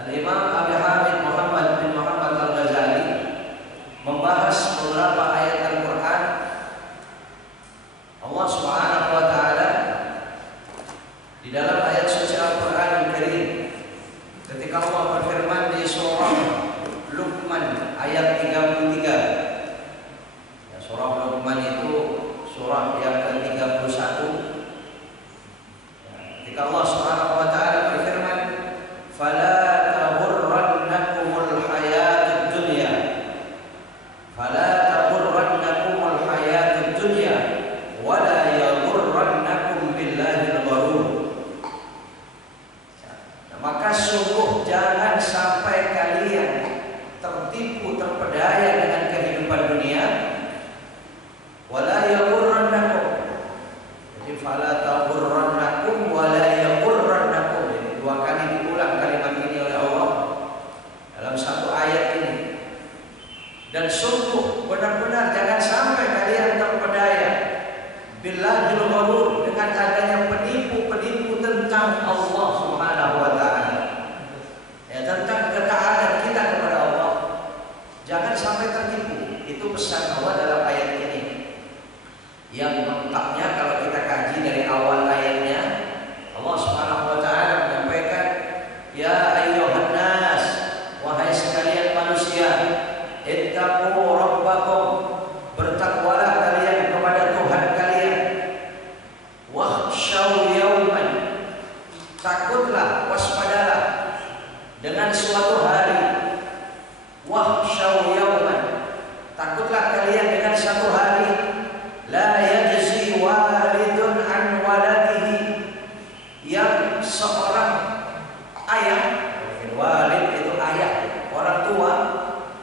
Al-Imam Abi Hamid Muhammad bin Muhammad Al-Ghazali membahas beberapa ayat Al-Quran. Allah Subhanahu wa Ta'ala di dalam ayat suci Al-Quran Al-Karim, ketika Allah berfirman di surah Luqman ayat 33. Ya, surah Luqman itu surah yang ke-31. Ya, ketika Allah Subhanahu wa Ta'ala berfirman, "Fala taghurrannakumul hayatud dunya." Fala taghurrannakumul hayatud dunya wa la yaghurrannakum billahil gharur. Maka sungguh jangan sampai kalian tertipu, terpedaya dengan kehidupan dunia. Wala yaghurrannakum. Jadi fala taghurrannakum wala yaghurrannakum. Jadi dua kali diulang kalimat ini oleh Allah dalam satu ayat ini. Dan sungguh benar-benar jangan sampai kalian terpedaya billahil gharur, dengan adanya penipu-penipu tentang Allah Subhanahu wa Ta'ala, ya, tentang ketaatan kita kepada Allah. Jangan sampai tertipu. Itu pesan Allah dalam ayat ini. Yang lengkapnya kalau kita kaji dari awal ayatnya, Allah Subhanahu wa Ta'ala menyampaikan, "Ya ayyuhan nas, wahai sekalian manusia, ittaqu rabbakum, bertakwalah kalian kepada Tuhan kalian. Wakhshaw yawman, takutlah, waspadalah dengan suatu hari. Wakhshaw yawman, takutlah kalian dengan satu hari. La yajzi walidun an waladihi, yang seorang ayah, walid itu ayah, orang tua,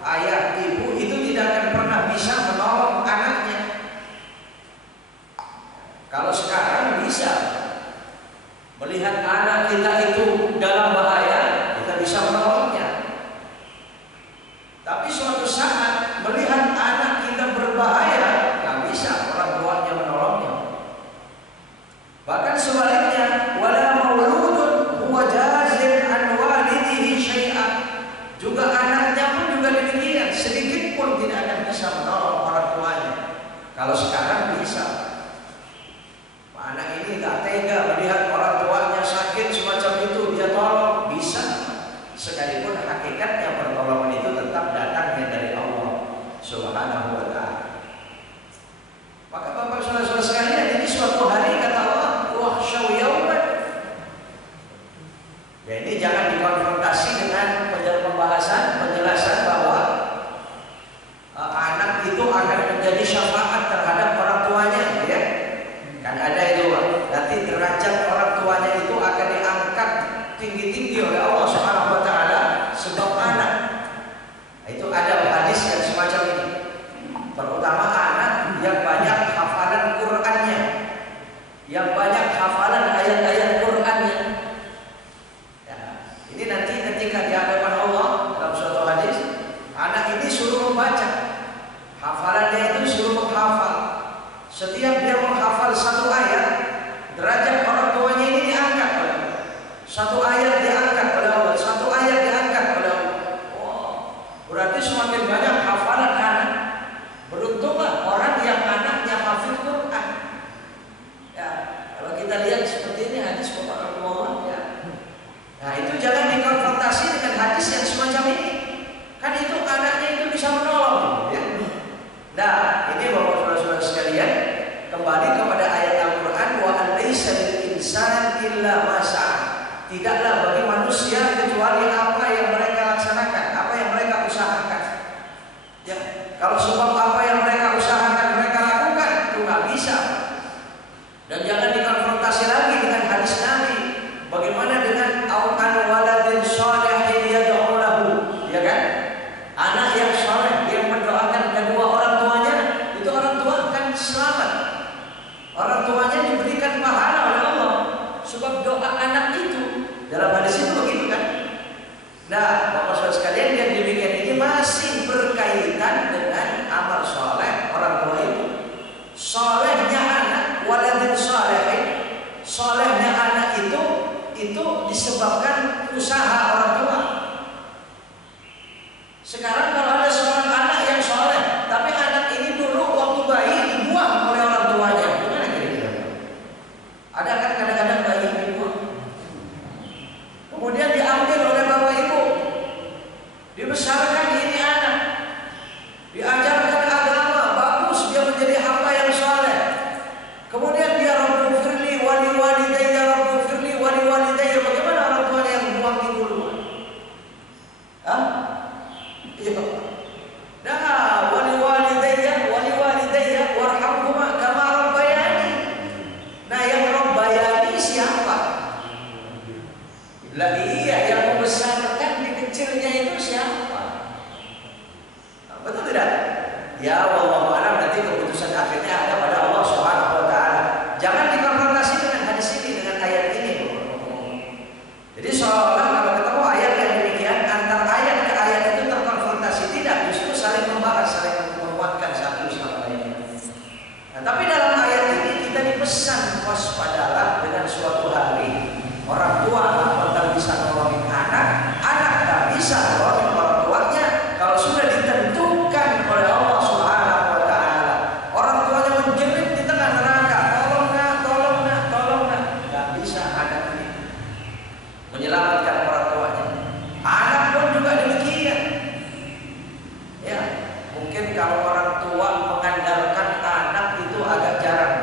ayah, ibu itu tidak akan pernah bisa menolong anaknya. Kalau sekarang bisa melihat anak kita itu dalam bahaya, kita bisa menolongnya. Tapi suatu saat melihat anak kita berbahaya, nggak bisa orang tuanya menolongnya. Bahkan sebaliknya, wala mauludun huwa jazin an walidihi syai'an, juga anaknya pun juga demikian, sedikit pun tidak akan bisa menolong orang tuanya. Kalau sekarang bisa. Anak ini gak tega melihat orang tuanya sakit semacam itu, dia tolong, bisa. Sekalipun hakikatnya pertolongan itu tetap datangnya dari Allah Subhanahu wa Ta'ala. Maka Bapak saudara-saudara sekalian, ini suatu hari kata Allah, wakhshaw yawman. Ya, ini jangan dikonfrontasi dengan pembahasan, penjelasan bahwa anak itu akan menjadi syafaat terhadap orang tuanya, ya. Kan ada itu, nanti derajat orang tuanya itu akan diangkat tinggi-tinggi oleh Allah Subhanahu wa Ta'ala sebab anak. Nah, itu ada hadis yang semacam ini. Terutama anak yang banyak hafalan Qur'annya, yang banyak hafalan ayat-ayat Qur'annya. Ya, ini nanti ketika di hadapan Allah dalam suatu hadis, anak ini suruh membaca, hafalannya itu suruh menghafal. Setiap dia menghafal satu ayat, derajat orang tuanya ini diangkat oleh Allah. Satu ayat diangkat oleh Allah, satu ayat diangkat oleh Allah. Oh, berarti semakin banyak hafalan anak, beruntunglah orang yang anaknya hafid Quran. Ya, kalau kita lihat seperti ini hadis Rasulullah, ya. Nah, itu jangan dikonfrontasi kemudian diambil oleh bapak ibu, dibesarkan ini anak, diajarkan agama, bagus dia menjadi hamba yang saleh. Kemudian dia Rabbighfirli wali walidayya, Rabbighfirli wali walidayya. Bagaimana orang tuanya yang buang di duluan? Hah? Iya. Nah, wali walidayya warhamhuma kama rabbayani. Nah, yang rabbayani siapa? Lah iya, yang membesarkan di kecilnya itu siapa? Nah, betul tidak? Ya, wallahu a'lam, nanti keputusan akhirnya ada pada Allah Subhanahu wa taala. Jangan dikonfrontasi dengan hadis ini, dengan ayat ini. Jadi seolah-olah kalau ketemu ayat yang demikian, antar ayat ke ayat itu terkonfrontasi. Tidak, justru saling membahas, saling menguatkan satu sama lainnya. Nah, tapi dalam ayat ini kita dipesan waspadalah dengan suatu hari orang tua bakal bisa nolongin anak, anak tak bisa nolongin orang tuanya kalau sudah ditentukan oleh Allah Subhanahu wa taala. Orang tuanya menjerit di tengah neraka, tolong nak, nggak bisa anak ini menyelamatkan orang tuanya. Anak pun juga demikian. Ya, mungkin kalau orang tua mengandalkan anak itu agak jarang,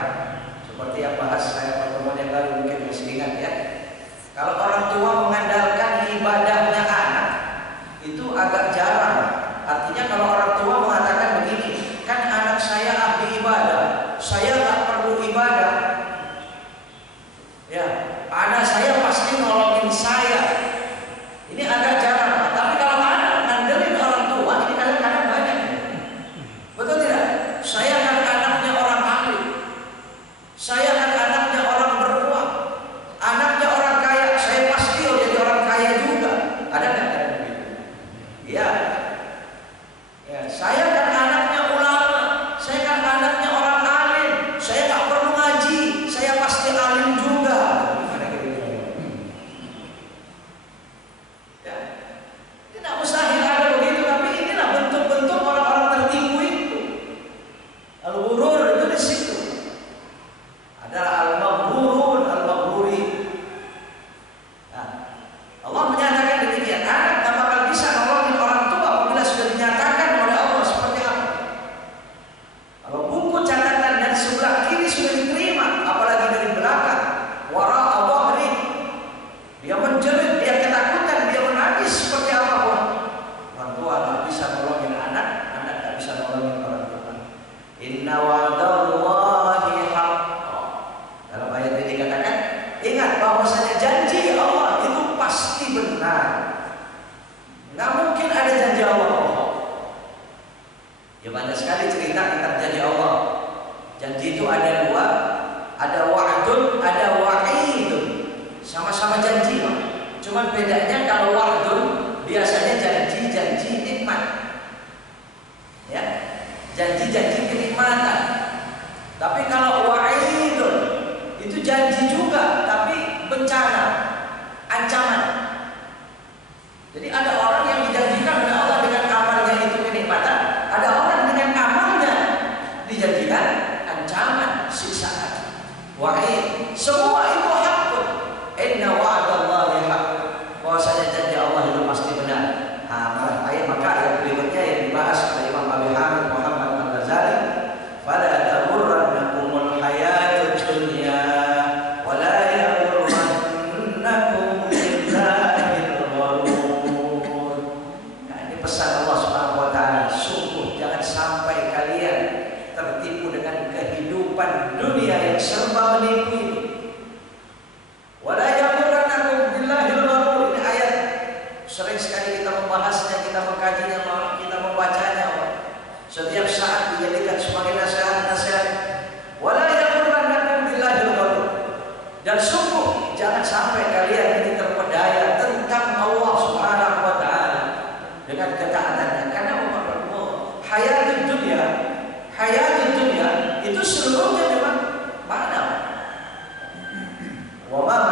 seperti yang bahas saya pertemuan yang lalu, mungkin masih ingat ya. Kalau orang tua mengandalkan ibadahnya anak itu agak jarang. Artinya kalau orang tua mengatakan begini, kan anak saya ahli ibadah, saya nggak perlu ibadah. Ya, anak saya pasti nolongin saya. Ini agak jarang. Tapi kalau anak ngandelin orang tua, ini kadang-kadang banyak. Betul tidak? Saya kan anaknya orang ahli, saya kan anaknya orang beruang, anaknya orang kaya, saya pasti jadi orang kaya juga. Ada nggak begitu? Ya. Ya, saya kan anaknya ulama, saya kan anaknya orang alim, saya nggak perlu ngaji, saya pasti alim juga. Gimana gitu? Ya, tidak mustahil ada begitu, tapi inilah bentuk-bentuk orang-orang tertipu itu. Al-ghurur itu di situ. Ada al-maghrurun, al-maghruri. Nah, Allah menyatakan demikian, anak tak bakal bisa nolongin orang tua apabila sudah dinyatakan oleh Allah seperti apa. Kalau buku catatan dari sebelah kiri sudah diterima, apalagi dari belakang, wara'a dhahri, dia menjerit, dia ketakutan, dia menangis seperti apapun. Orang tua tak bisa nolongin anak, anak tak bisa nolongin orang tua. Inna wa'dallahi haqqan. Dalam ayat ini dikatakan, ingat bahwasanya janji Allah itu pasti benar. Nggak mungkin ada janji Allah bohong. Ya, banyak sekali cerita tentang janji Allah. Janji itu ada dua, ada wa'dun, ada wa'idun. Sama-sama janji, Pak. Cuman bedanya kalau wa'dun biasanya janji-janji nikmat. Ya, janji-janji kenikmatan. Tapi kalau wa'idun itu janji juga, tapi bencana, ancaman. Jadi ada orang yang dijanjikan oleh Allah dengan amalnya itu kenikmatan, ada orang dengan amalnya dijanjikan ancaman, siksaan. Wa'id, semua itu hakun. Inna wa'dallahi haqqun. Bahwasanya janji Allah itu pasti benar. Nah, maka ayat berikutnya yang dibahas oleh Imam Abi Hamid Muhammad Al-Ghazali, fala taghurrannakumul hayatud dunya wa la yaghurrannakum billahil ghurur. Nah, ini pesan Allah Subhanahu wa taala, sungguh jangan sampai kalian tertipu dengan kehidupan dunia yang serba menipu ini. Wa la yaghurrannakum billahil ghurur. Ini ayat sering sekali kita membahasnya, kita mengkajinya, kita membacanya. Setiap saat dijadikan sebagai nasihat-nasihat. Wala yaghurrannakum billahil ghurur. Dan sungguh jangan sampai kalian ini terpedaya tentang Allah Subhanahu wa taala dengan ketaatannya. Karena hayatud dunya itu seluruhnya memang mana? Wa ma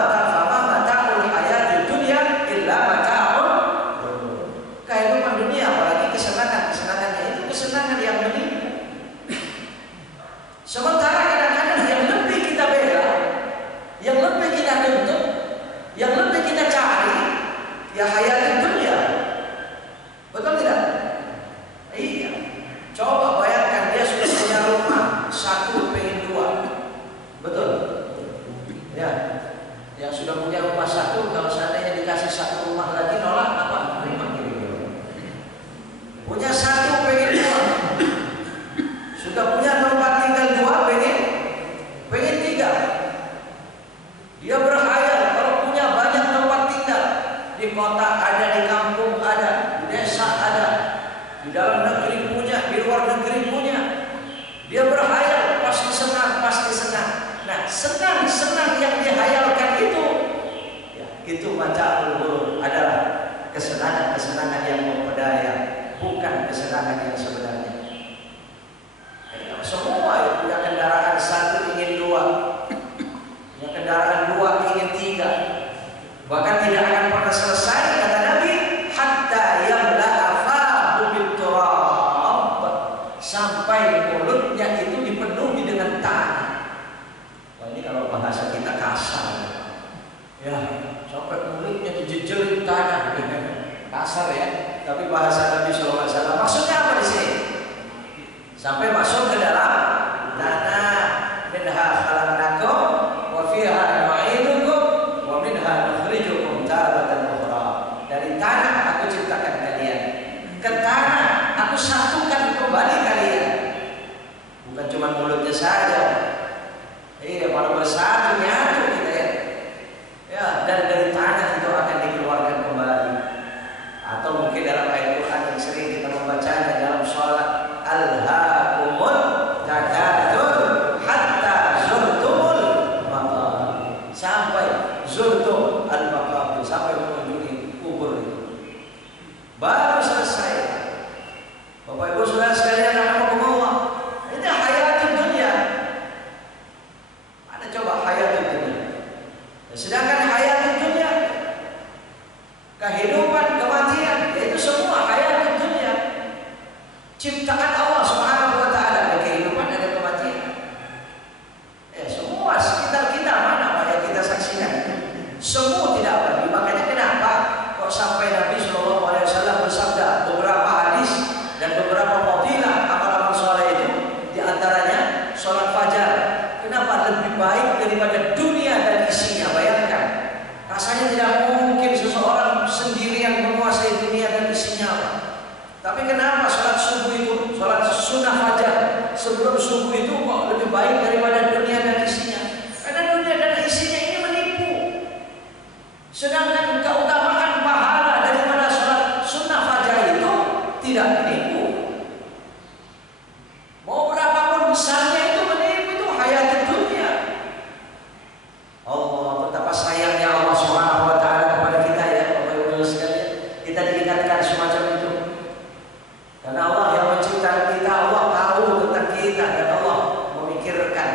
mata'ul hayatid dunya illa mata'ul ghurur. Kehidupan dunia, apalagi kesenangannya itu kesenangan yang menipu. Sementara kadang-kadang yang lebih kita bela, yang lebih kita tuntut, Ya hayat dunia. Betul tidak? Iya. Coba bayangkan dia sudah punya rumah satu pengen dua. Betul? Ya. Yang sudah punya rumah satu, kalau seandainya dikasih satu rumah lagi nolak apa? Terima kira-kira. Punya satu pengen dua. Sudah punya tempat tinggal dua pengen tiga. Dia berhayal kalau punya banyak tempat tinggal. Di kota ada, di kampung ada, di desa ada, di dalam negeri punya, di luar negeri punya. Dia berhayal, pasti senang, pasti senang. Nah, senang yang dihayalkan itu, ya, itu macam adalah kesenangan yang memperdaya, bukan kesenangan yang sebenarnya. Ya, semua punya kendaraan satu ingin dua, punya kendaraan dua ingin tiga, bahkan tidak akan pernah selesai kata Nabi, hatta yamla'a fahu bit-turab, sampai mulutnya itu dipenuhi dengan tanah. Ini kalau bahasa kita kasar, ya, sampai mulutnya dijejelin tanah, kasar ya. Tapi bahasa Nabi SAW maksudnya apa di sini? Sampai masuk ke dalam tanah. Minha khalaqnakum wa fiha nu'idukum wa minha nukhrijukum taratan ukhra. Dari tanah aku ciptakan kalian, ke tanah aku satukan kembali kalian. Bukan cuma mulutnya saja. Iya, kalau bersatu nyatu kita ya. Ya, dan dari tanah itu akan dikeluarkan kembali. Atau mungkin dalam ayat Quran yang sering kita membacanya dalam sholat, alhaakumut takatsur hatta zurtumul maqabir. Sampai zurtum al-maqabir, sampai mengunjungi kubur itu. Baru selesai. Bapak Ibu Saudara sekalian, rahimakumullah. Ini hayatul dunia. Coba hayatul dunia. Sedangkan hayatul dunia, kehidupan, kematian, yaitu semua hayatul dunia. Ciptaan Allah Subhanahu wa taala, ada kehidupan, ada kematian. Semua sekitar kita mana Pak yang kita saksikan? Semua tidak ada. Makanya kenapa kok sampai Nabi SAW bersabda beberapa hadis dan beberapa fadilah amal-amal saleh itu, di antaranya sholat fajar. Kenapa lebih baik daripada dunia dan isinya? Bayangkan, rasanya tidak mungkin seseorang sendirian menguasai dunia dan isinya. Tapi kenapa sholat subuh itu, sholat sunnah fajar sebelum subuh itu kok lebih baik daripada dunia dan isinya? Karena dunia dan isinya ini menipu. Sedangkan keutamaan pahala daripada sholat sunnah fajar itu tidak menipu. Mau berapapun besarnya itu menipu, itu hayatul dunia. Allah, betapa sayangnya Allah Subhanahu wa taala kepada kita ya, Bapak Ibu sekalian. Kita diingatkan semacam itu. Karena Allah yang menciptakan kita, Allah tahu tentang kita dan Allah memikirkan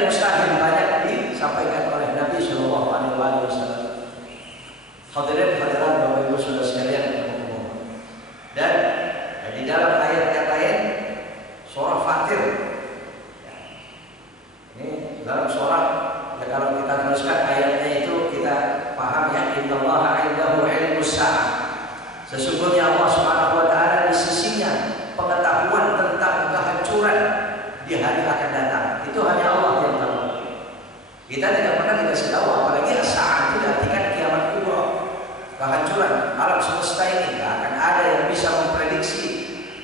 kejadian mustahil banyak disampaikan oleh Nabi Shallallahu Alaihi Wasallam. Hadirin hadirat Bapak Ibu Saudara sekalian, dan di dalam ayat yang lain surah Fatir, ini dalam surah, ya kalau kita teruskan ayatnya itu kita paham ya, innallaha 'indahu 'ilmus sa'ah. Sesungguhnya Allah Subhanahu wa taala di sisinya pengetahuan tentang kehancuran di hari akan datang. Itu hanya Allah yang tahu. Kita tidak pernah dikasih tahu, apalagi as-sa'ah itu diartikan kiamat kubra. Kehancuran alam semesta ini tidak akan ada yang bisa memprediksi.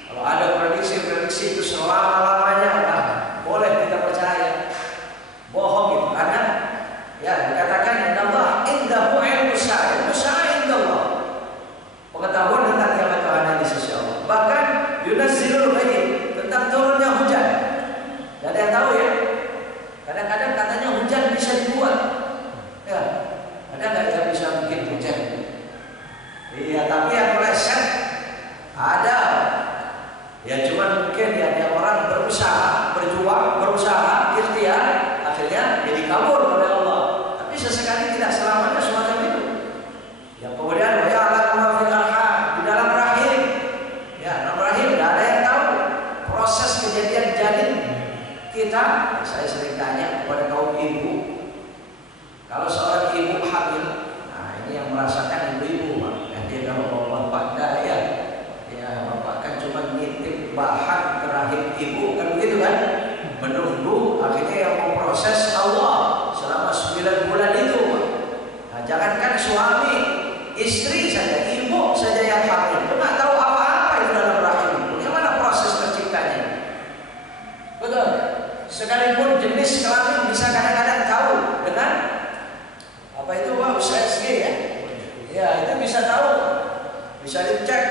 Kalau ada prediksi itu selama-lamanya, nah, boleh kita percaya. Bohong itu karena ya dikatakan innallaha 'indahu 'ilmus sa'ah. Sa'ah indallah. Pengetahuan tentang kiamat itu hanya di sisi Allah. Bahkan yunazzilul ghaib, tentang turunnya hujan. Tidak ada yang tahu ya. Kadang-kadang katanya hujan bisa dibuat. Ya, ada nggak yang bisa bikin hujan? Iya, tapi yang meleset ada. Ya cuma mungkin ya orang berusaha, berjuang, berusaha, ikhtiar, akhirnya jadi kabur oleh Allah. Tapi sesekali tidak selamanya semacam itu. Ya kemudian ya Allah di dalam rahim. Ya dalam rahim tidak ada yang tahu proses kejadian janin kita. Saya sering tanya kepada kaum ibu, kalau seorang ibu hamil, nah ini yang merasakan ibu-ibu, dia kalau bapak daya, ya bapak kan cuma nitip bahan ke rahim ibu, kan begitu kan? Menunggu akhirnya yang memproses Allah selama 9 bulan itu. Nah, jangankan suami, istri saja, ibu saja yang hamil, nggak tahu apa-apa itu dalam rahim. Bagaimana proses terciptanya? Betul. Sekalipun jenis kelamin bisa kadang-kadang tahu dengan apa itu Pak USG ya? Ya itu bisa tahu, bisa dicek,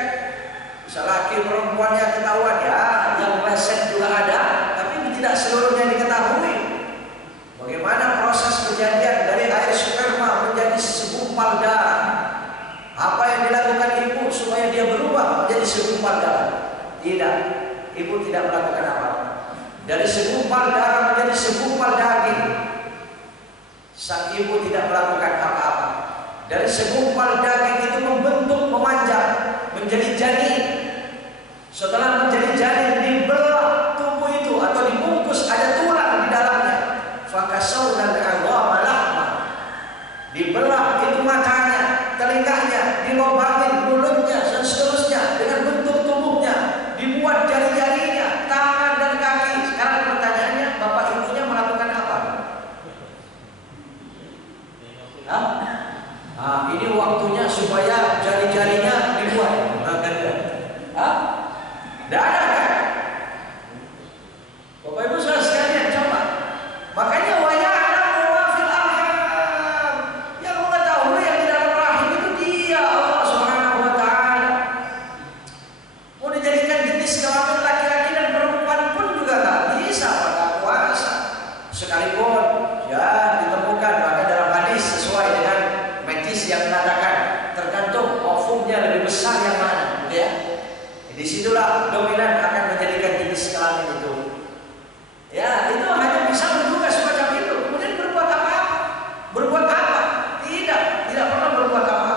bisa laki perempuannya ketahuan ya, yang meleset juga ada, tapi tidak seluruhnya diketahui. Bagaimana proses kejadian dari air sperma menjadi segumpal darah? Apa yang dilakukan ibu supaya dia berubah menjadi segumpal darah? Tidak, ibu tidak melakukan apa-apa. Dari segumpal darah menjadi segumpal daging, sang ibu tidak melakukan apa-apa. Dari segumpal daging itu membentuk, memanjang menjadi janin. Setelah menjadi janin, dibelah tubuh itu atau dibungkus, ada tulang di dalamnya. Fakasawna al-'idhama lahma. Dibelah itu matanya, telinganya, dilobangin mulutnya dan seterusnya dengan bentuk tubuhnya, dibuat jari-jarinya, tangan dan kaki. Sekarang pertanyaannya, bapak ibunya melakukan apa? Hah? Nah, ini waktunya supaya jari-jarinya dibuat. Hah? Tidak ada kan? Bapak Ibu saudara sekalian, coba. Makanya wa ya'lamu ma fil arham. Yang mengetahui yang di dalam rahim itu Dia, Allah Subhanahu wa taala. Mau dijadikan jenis kelamin laki-laki dan perempuan pun juga nggak bisa pada kuasa. Sekalipun ya ditemukan, maka dalam hadis sesuai dengan medis yang mengatakan tergantung ovumnya lebih besar yang mana, gitu ya. Disitulah dominan akan menjadikan jenis kelamin itu. Ya, itu hanya bisa menduga semacam itu. Kemudian berbuat apa? Berbuat apa? Tidak pernah berbuat apa.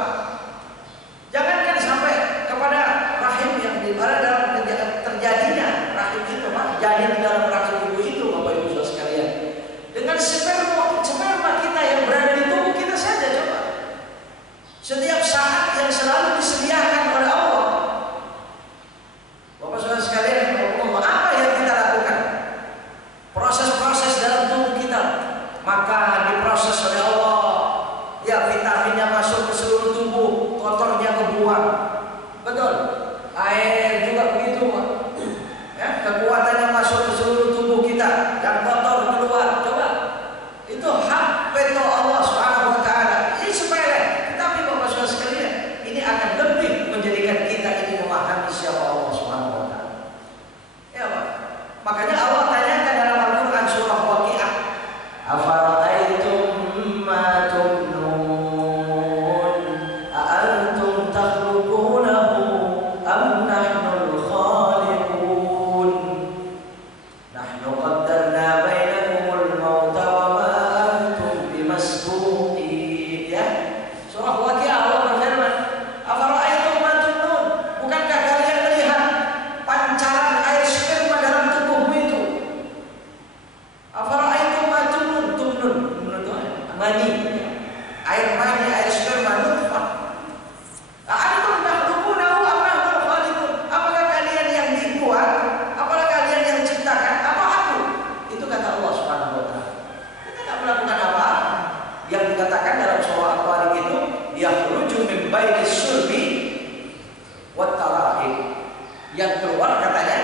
Jangankan sampai kepada rahim yang di mana dalam terjadinya rahim itu, Pak, janin di dalam rahim ibu itu, Bapak Ibu Saudara sekalian. Dengan sperma kita yang berada di tubuh kita saja, coba. Setiap saat yang selalu disediakan oleh Allah. Bapak Saudara sekalian, mani, air mani, air sperma, nutfah. Antum takhluqunahu am nahnu khaliqun? Apakah kalian yang dibuat? Apakah kalian yang ciptakan? Atau aku? Itu kata Allah Subhanahu wa taala. Kita tidak melakukan apa? Yang dikatakan dalam surah Al-Tariq itu, yakhruju min baini sulbi wat tarahib. Yang keluar katanya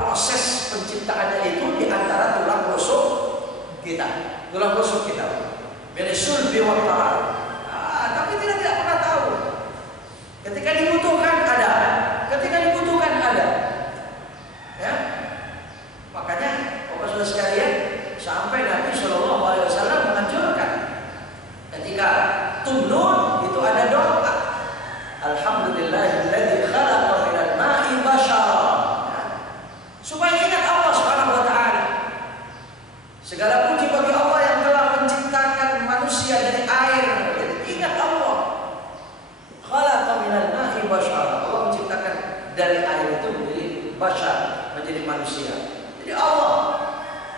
proses penciptaannya itu di antara tulang rusuk kita. Tulang rusuk kita. Min sulbi wat tarahib. Tapi tidak pernah tahu. Ketika dibutuhkan ada, ketika dibutuhkan ada. Ya. Makanya Bapak Saudara sekalian, sampai Nabi Shallallahu Alaihi Wasallam menganjurkan ketika tumnun itu ada doa. Alhamdulillahilladzi khalaqa minal ma'i basyara. Supaya ingat Allah Subhanahu wa taala. Segala puji bagi Allah yang telah menciptakan manusia dari air. Ingat Allah. Khalaqa minal ma'i basyara. Allah menciptakan dari air itu menjadi basyar, menjadi manusia. Jadi Allah.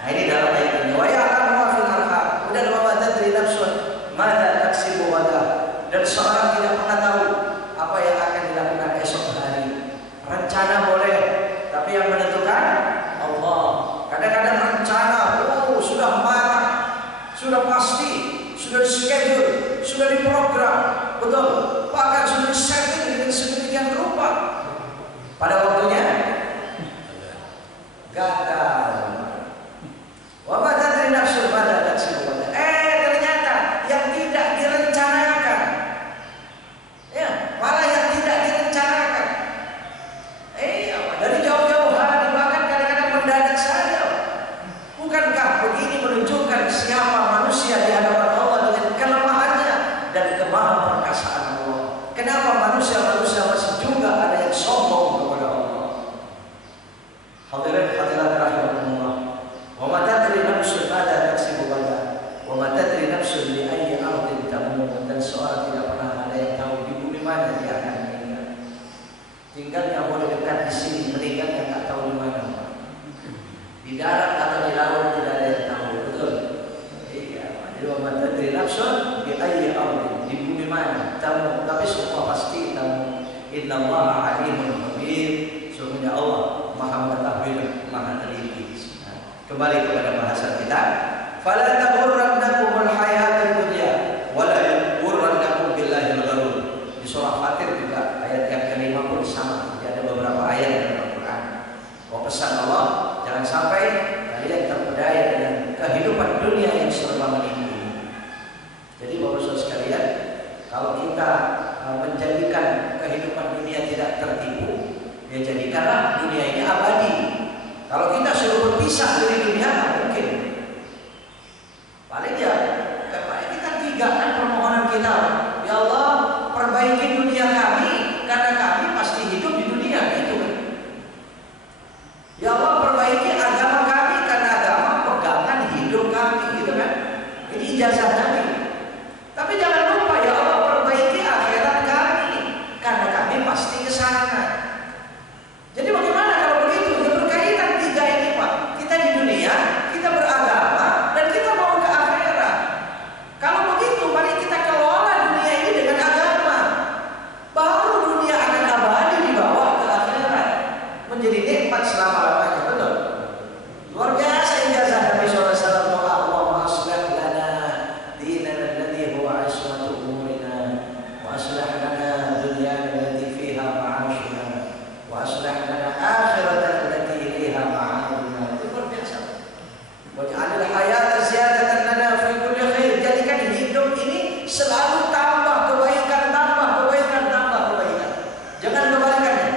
Nah, ini dalam ayat ini. Wa ya'lamu ma fil arham. Dan wa ma tadri nafsun madza taksibu ghadan. Dan seorang tidak pernah tahu apa yang akan dilakukan esok hari. Rencana boleh, tapi yang menentukan Allah. Kadang-kadang rencana sudah matang, sudah pasti, sudah schedule, sudah diprogram, betul. Bahkan sudah disetting dengan sedemikian rupa. Pada waktunya gagal. Wa ma tadri nafsun madza taksibu ghadan. Ternyata yang tidak direncanakan, ya, malah yang tidak direncanakan. Dari jauh-jauh hari, bahkan kadang-kadang mendadak saja. Bukankah begini menunjukkan siapa manusia di hadapan Allah dengan kelemahannya dan kemahan perkasaan Allah? Kenapa manusia-manusia masih juga ada yang sombong kepada Allah? Hadirin hadirat rahimahullah. Wa ma tadri nafsun madza taksibu ghadan. Wa ma tadri nafsun bi ayyi ardin tamut. Dan seorang tidak pernah ada yang tahu di bumi mana dia akan meninggal. Tinggalnya boleh dekat di sini, meninggalnya nggak tahu di mana. Di darat atau di laut tidak ada yang tahu, betul? Iya. Jadi wa ma tadri nafsun bi ayyi ardin, di bumi mana tamut. Tapi semua pasti tamut. Innallaha alimun khabir. Sesungguhnya Allah Maha mengetahui, Maha teliti. Kembali kepada bahasan kita. Fala taghurrannakumul hayatud dunya wa la yaghurrannakum billahil gharur. Di surah Fatir juga ayat yang kelima pun sama. Jadi ada beberapa ayat dalam Al-Quran. Bahwa pesan Allah, jangan sampai kalian terpedaya dengan kehidupan dunia yang serba menipu. Jadi Bapak Saudara sekalian, kalau kita menjadikan kehidupan dunia tidak tertipu, ya jadikanlah dunia ini abadi. Kalau kita suruh berpisah dari dunia, mungkin. Paling ya, kita tinggalkan permohonan kita. Ya Allah, perbaiki dunia kami, karena kami pasti hidup di dunia, gitu kan. Ya Allah, perbaiki agama kami, karena agama pegangan hidup kami, gitu kan. Ini ijazah Nabi. Tapi jangan lupa, ya Allah, perbaiki akhirat kami, karena kami pasti ke sana. Jadi bagaimana kalau begitu? Ya berkaitan tiga ini, Pak. Kita di dunia, kita beragama, dan kita mau ke akhirat. Kalau begitu, mari kita kelola dunia ini dengan agama. Baru dunia akan abadi dibawa ke akhirat, menjadi nikmat selama-lamanya, betul? Luar biasa ijazah Nabi SAW. Allahumma aslih lana dinana alladhi huwa ismatu umurina, wa aslih lana dunyana allati fiha ma'ashuna, wa aslih lana akhiratan allati ilaiha ma'aduna. Itu luar biasa. Waj'alil hayata ziyadatan lana fi kulli khair. Jadikan hidup ini selalu tambah kebaikan, tambah kebaikan, tambah kebaikan. Jangan kebalikannya.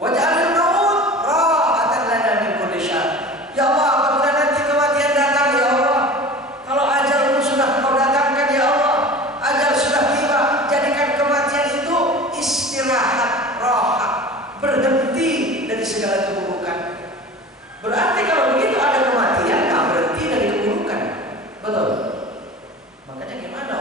Waj'alil maut rahatan lana min kulli syarr. Ya Allah, apabila nanti kematian datang, ya Allah, kalau ajalmu sudah Kau datangkan, ya Allah, ajal sudah tiba, jadikan kematian itu istirahat, rahat, berhenti dari segala keburukan. Berarti kalau begitu ada kematian, berhenti dari keburukan, betul? Makanya gimana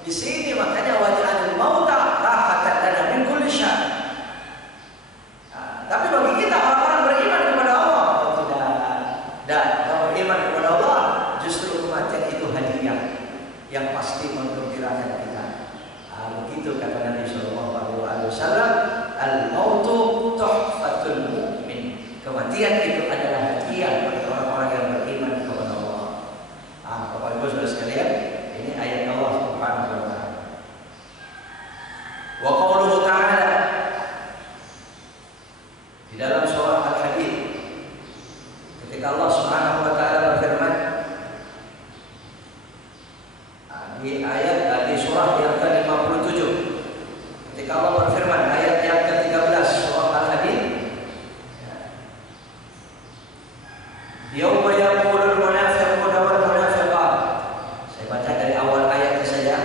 Di sini makanya waj'alil mauta rahatan lana min kulli syai. Tapi bagi kita orang-orang beriman kepada Allah, oh tidak. Dan kalau beriman kepada Allah, justru kematian itu hadiah yang pasti menggembirakan kita. Begitu kata Nabi Sallallahu Alaihi Wasallam, al-mautu tuhfatul mu'min. Kematian itu adalah hadiah bagi orang-orang yang beriman kepada Allah. Bapak Ibu Saudara sekalian, ini ayat Allah Subhanahu wa taala. Wa qauluhu ta'ala di dalam surah Al-Hadid, ketika Allah Subhanahu wa taala berfirman di ayat di surah yang ke-57, ketika Allah berfirman ayat yang ke-13 surah Al-Hadid, yauma yaqulul munafiquna wal munafiqat. Saya baca dari awal ayatnya saja.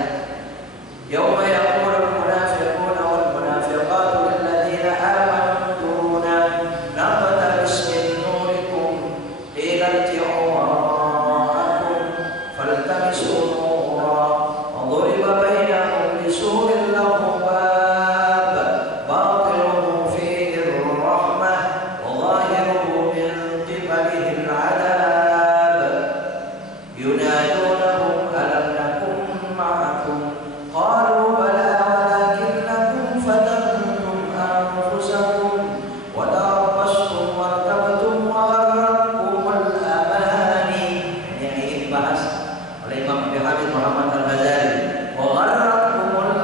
Yauma yaqulul munafiquna wal munafiqat lil ladzina amanu duruna naqtabis min nurikum ila ti'awaakum faltamisu nura wa duriba bainahum bisurin lahu bab batinuhu fihi ar-rahmah wa zahiruhu min qibalihi al-'adab yunadunahum alam nakum ma'akum qalu bala walakinnakum fatantum anfusakum wa tarabbastum wartabtum wa gharratkumul amani. Ini yang ingin dibahas oleh Imam Abi Hamid Muhammad Al-Ghazali. Wa gharratkumul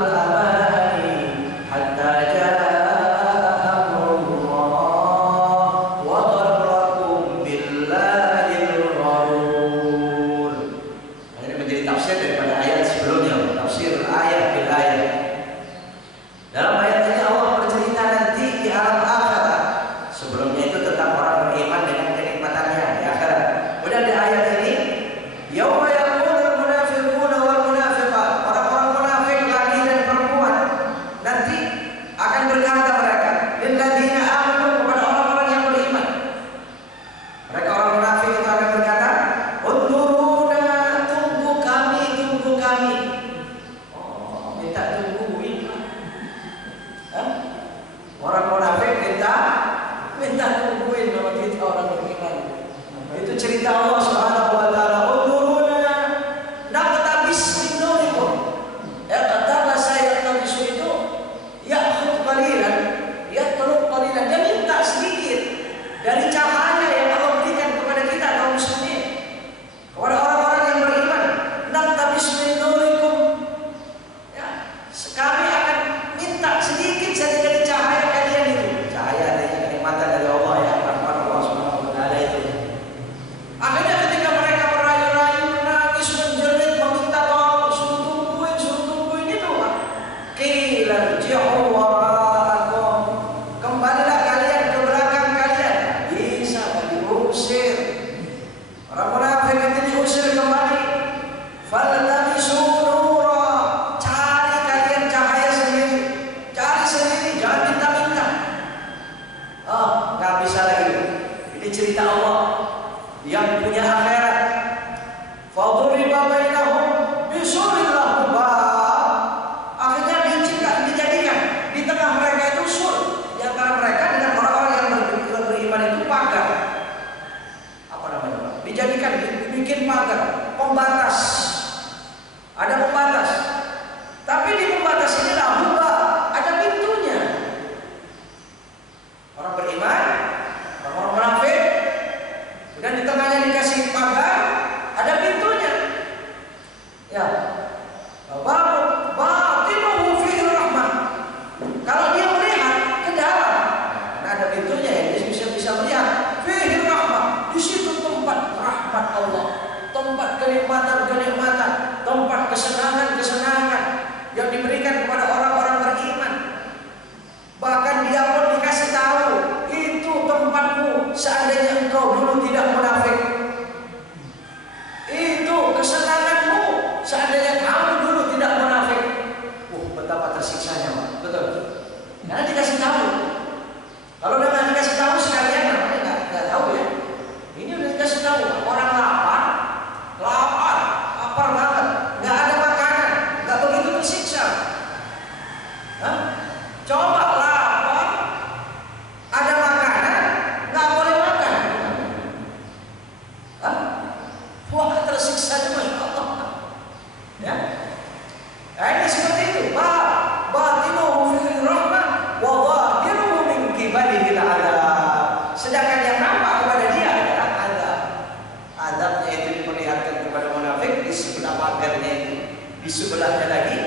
selanjutnya lagi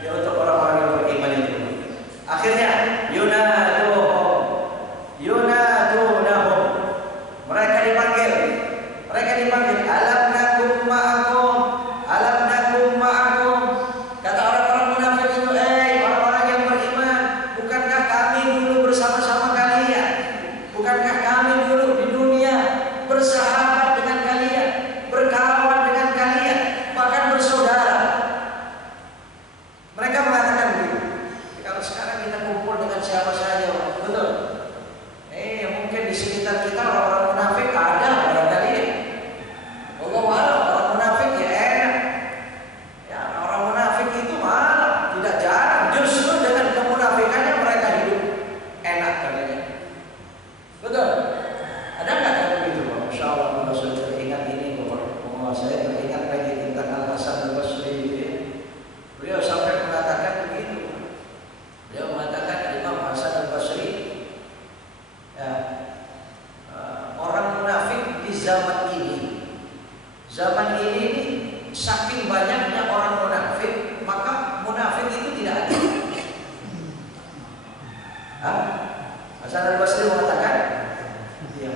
ya untuk orang-orang yang beriman itu. Akhirnya yunadunahum, mereka dipanggil alam nakum ma'akum. Kata orang-orang munafik itu, orang-orang yang beriman, bukankah kami dulu bersama-sama kalian? Bukankah kami dulu di dunia bersahabat dengan kalian, berkawan dengan kalian, bahkan bersaudara? Mereka mengatakan begitu. Kalau sekarang kita kumpul dengan siapa saja, betul? Mungkin di sekitar kita orang-orang munafik ada barangkali. Orang munafik ya enak. Ya, orang munafik itu malah tidak jarang justru dengan kemunafikannya mereka hidup enak katanya. Betul? Ada nggak yang begitu? Masya Allah, kalau sudah teringat ini, saya teringat lagi tentang Al-Hasan Al-Basri itu ya. Beliau sampai mengatakan begitu. Beliau mengatakan Imam Hasan Al-Basri, ya, orang munafik di zaman ini saking banyaknya orang munafik, maka munafik itu tidak ada. Hasan Al-Basri mengatakan, ya,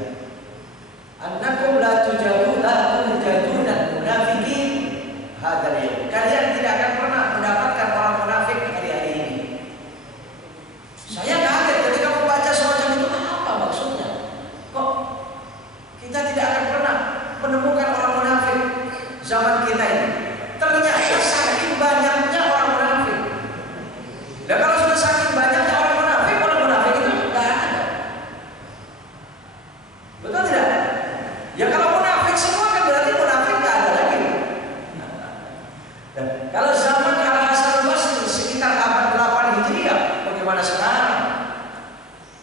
annakum la tujaduna munafiqin hadzal yaum. Kalian tidak akan pernah mendapatkan orang munafik hari-hari ini. Saya kaget ketika membaca semacam itu. Apa maksudnya? Kok kita tidak akan pernah menemukan orang munafik zaman kita ini? Ternyata saking banyaknya orang munafik. Dan kalau sudah saking banyaknya orang munafik itu nggak ada. Betul tidak? Ya kalau munafik semua kan berarti munafik nggak ada lagi. Dan kalau zaman Al-Hasan Al-Basri sekitar abad 8 Hijriah, bagaimana sekarang?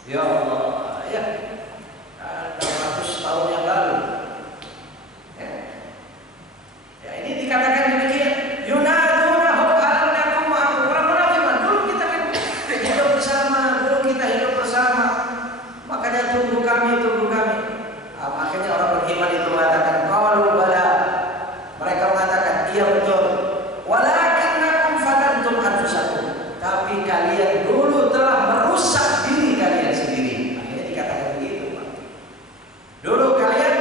Ya Allah, ya 600 tahun yang lalu. Ya ini dikatakan demikian. Yunadunahum alam nakum ma'akum. Orang munafik dulu kita kan hidup bersama, makanya tunggu kami. Akhirnya orang beriman itu mengatakan qalu bala. Mereka mengatakan iya betul. Walakinnakum fatantum anfusakum. Tapi kalian dulu telah merusak diri kalian sendiri. Akhirnya dikatakan begitu, Pak. Dulu kalian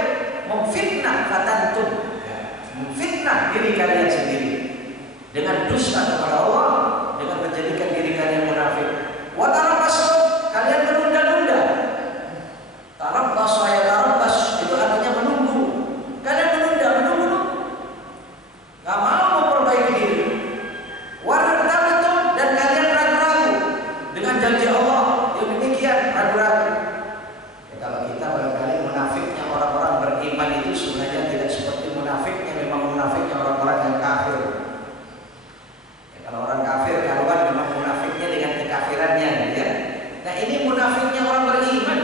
memfitnah fatantum, ya, memfitnah diri kalian sendiri dengan dusta kepada Allah, dengan menjadikan diri kalian munafik. Wa tarabbasu, kalian menunda-nunda. Tarabbas itu artinya menunggu. Kalian menunggu. Gak mau memperbaiki diri. Wartabtum, dan kalian ragu-ragu dengan janji Allah yang demikian, ragu-ragu. Ya, kalau kita barangkali munafiknya orang-orang beriman itu sebenarnya tidak seperti munafiknya, memang munafiknya orang-orang yang kafir. Ya, kalau orang kafir karuan memang munafiknya dengan kekafirannya, ya. Nah ini munafiknya orang beriman.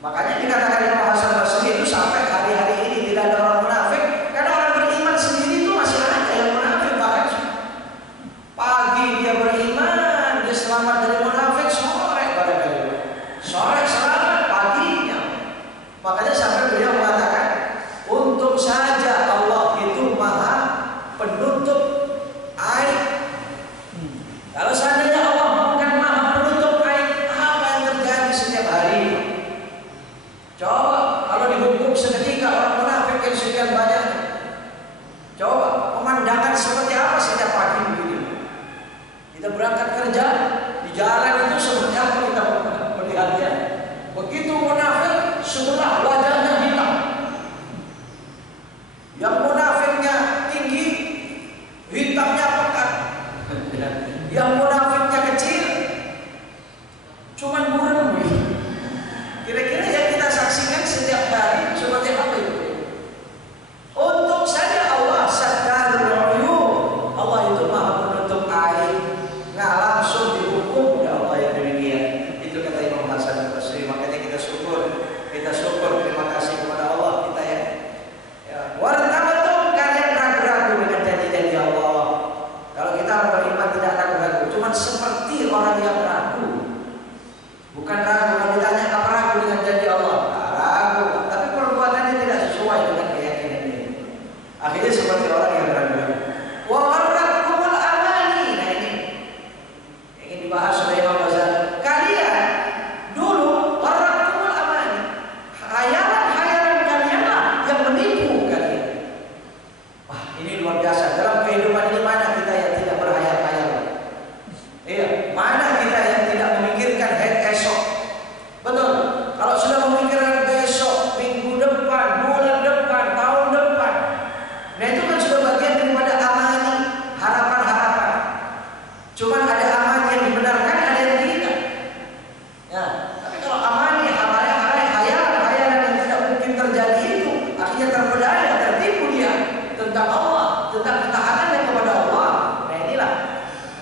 Makanya dikatakan Imam Hasan Basri itu sampai hari-hari ini tidak ada orang munafik, karena orang beriman sendiri itu masih ada yang munafik. Bahkan pagi dia beriman, dia selamat dari munafik, sore selamat paginya. Makanya sampai beliau mengatakan, untung saja Allah itu maha penutup aib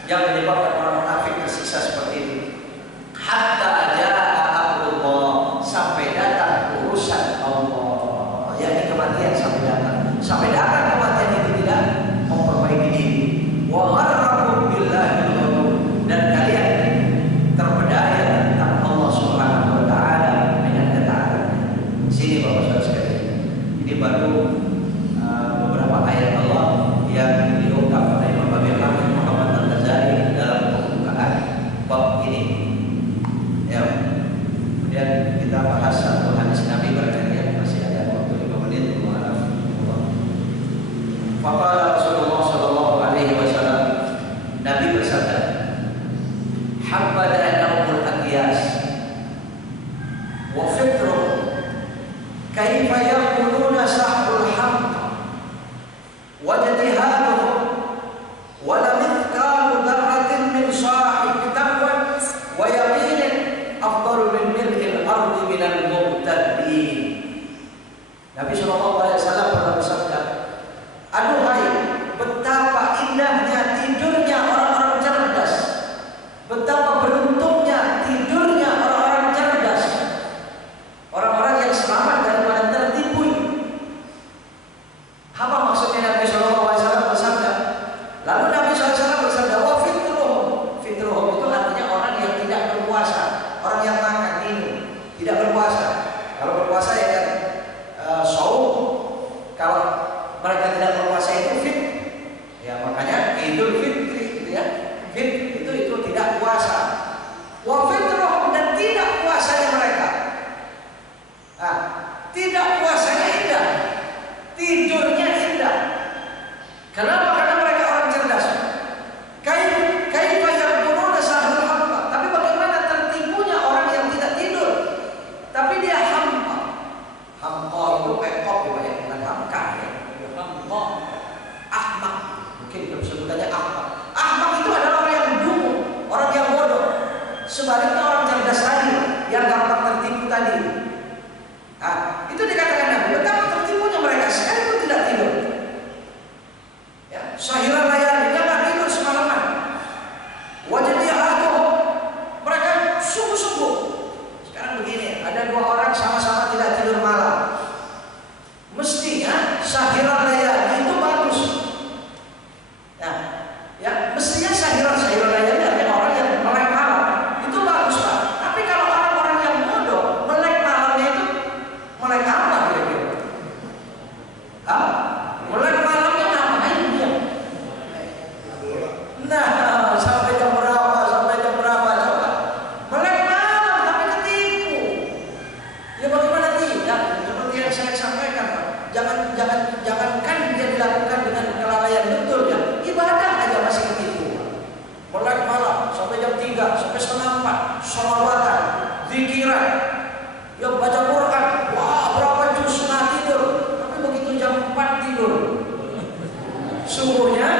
yang menyebabkan orang munafik tersiksa seperti ini. Hatta jaa amrullah, sampai datang urusan Allah, yakni kematian sampai datang kematian itu tidak memperbaiki diri. Wa gharrakum billahi dan kalian terpedaya tentang Allah Subhanahu wa taala dengan ketaatan. Sini Bapak Saudara sekalian. Ini baru beberapa ayat Allah yang diungkap oleh Imam Abi Hamid Muhammad Al-Ghazali dalam pembukaan bab ini. Ya. Kemudian kita bahas satu hadis Nabi barangkali masih ada waktu 5 menit. Faqala Rasulullah sallallahu alaihi wasallam, Nabi bersabda, "Habada naumul aqyas wa fitru kaifa yaquluna sahrul hamd wa jatihaduhum wa lam yithqalu dharratin min sahih taqwa wa yaqinin afdalu min mil'il ardi minal mubtadin." Nabi sallallahu alaihi wasallam pernah bersabda, "Aduhai, betapa indahnya tidurnya orang-orang cerdas, betapa beruntungnya tidurnya orang-orang cerdas, orang-orang yang selamat daripada tertipu." Apa maksudnya Nabi SAW bersabda? Lalu Nabi SAW bersabda, "Wa fitruhum." Fitruhum itu artinya orang yang tidak berpuasa, orang yang makan minum tidak berpuasa. Kalau berpuasa ya kan saum. Kalau mereka tidak berpuasa itu fit. Ya makanya Idul Fitri gitu ya. Fit itu tidak puasa. Wa fitruhum, dan tidak puasanya mereka. Nah, tidak puasanya indah, tidurnya indah. Kenapa? Karena mereka orang cerdas. Kaifa yaquluna sahrul hamqa. Tapi bagaimana tertipunya orang yang tidak tidur tapi dia hamqa. Hamqa itu kayak kopi banyak, bukan hamka ya. Hamqa. Ahmak. Mungkin sebutannya ahmak. Ahmak itu adalah orang yang dungu, orang yang bodoh. Sebaliknya orang cerdas tadi yang gampang tertipu tadi. Nah, itu dikatakan Nabi, betapa tertipunya mereka sekalipun tidak tidur. Ya, sahiran layani, jangan tidur semalaman. Wajah dia mereka sungguh-sungguh. Sekarang begini, ada dua orang sama-sama tidak tidur malam. Mestinya sahiran layani itu bagus. Nah, ya mestinya sahiran layani adalah orang yang melek malam itu bagus Pak. Tapi kalau orang-orang yang bodoh melek malamnya itu melek apa kira-kira? Melek malamnya ngapain dia? Nah, sampai jam berapa coba? Melek malam tapi ketipu. Ya bagaimana tidak? Seperti yang saya sampaikan Pak. Jangankan dia dilakukan dengan kelalaian betul ya. Ibadah aja masih ketipu. Melek malam sampai jam 3, sampai setengah 4, sholawatan, zikiran, ya baca Quran. Wah, berapa juz nggak tidur. Tapi begitu jam 4 tidur. Subuhnya,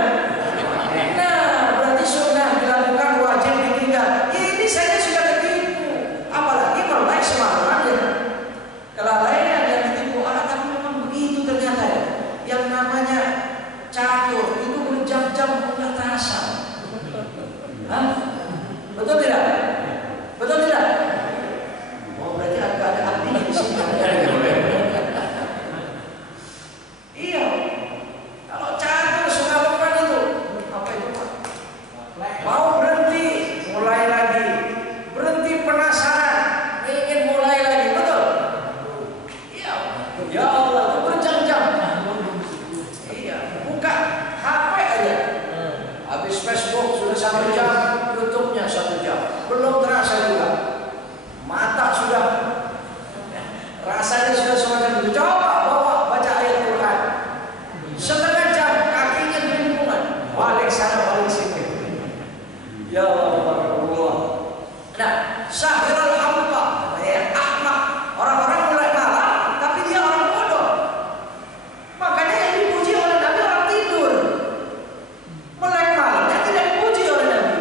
nah berarti sunnah dilakukan, wajib ditinggal. Ini saya sudah ketipu. Apalagi melek semalam ya. Kelalaian yang ditipu. Tapi memang begitu ternyata ya. Yang namanya catur itu berjam-jam punya terasa. Betul tidak? Betul tidak? Oh berarti agak ada artinya di sini. Iya. Kalau catur semalaman itu apa itu Pak? Mau berhenti, mulai lagi. Berhenti penasaran, ingin mulai lagi, betul? Iya. Ya Allah, itu berjam-jam. Iya. Buka HP aja. Habis Facebook sudah 1 jam, YouTube-nya 1 jam. Belum terasa juga. Mata sudah, rasanya sudah semacam itu. Coba bawa baca ayat Quran. Setengah jam kakinya gelimpungan. Balik sana, balik sini. Ya Allah. Nah, sahirul hamqa, ya ahmak. Orang-orang mulai malam, tapi dia orang bodoh. Makanya yang dipuji oleh Nabi orang tidur. Melek malamnya tidak dipuji oleh Nabi.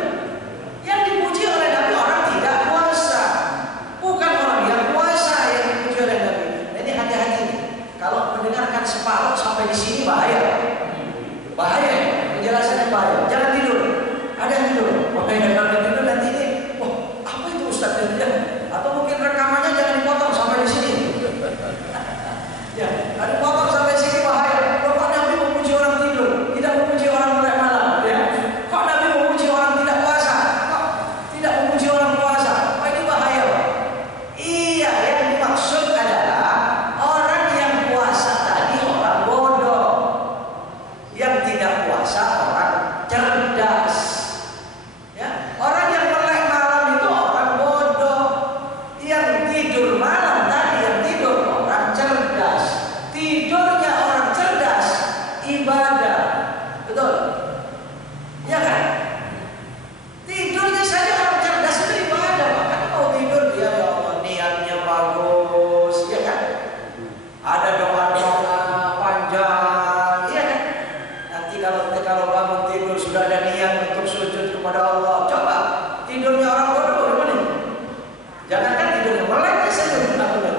kepada Allah. Coba tidurnya orang bodoh gimana? Jangankan tidurnya, melek saja benar-benar.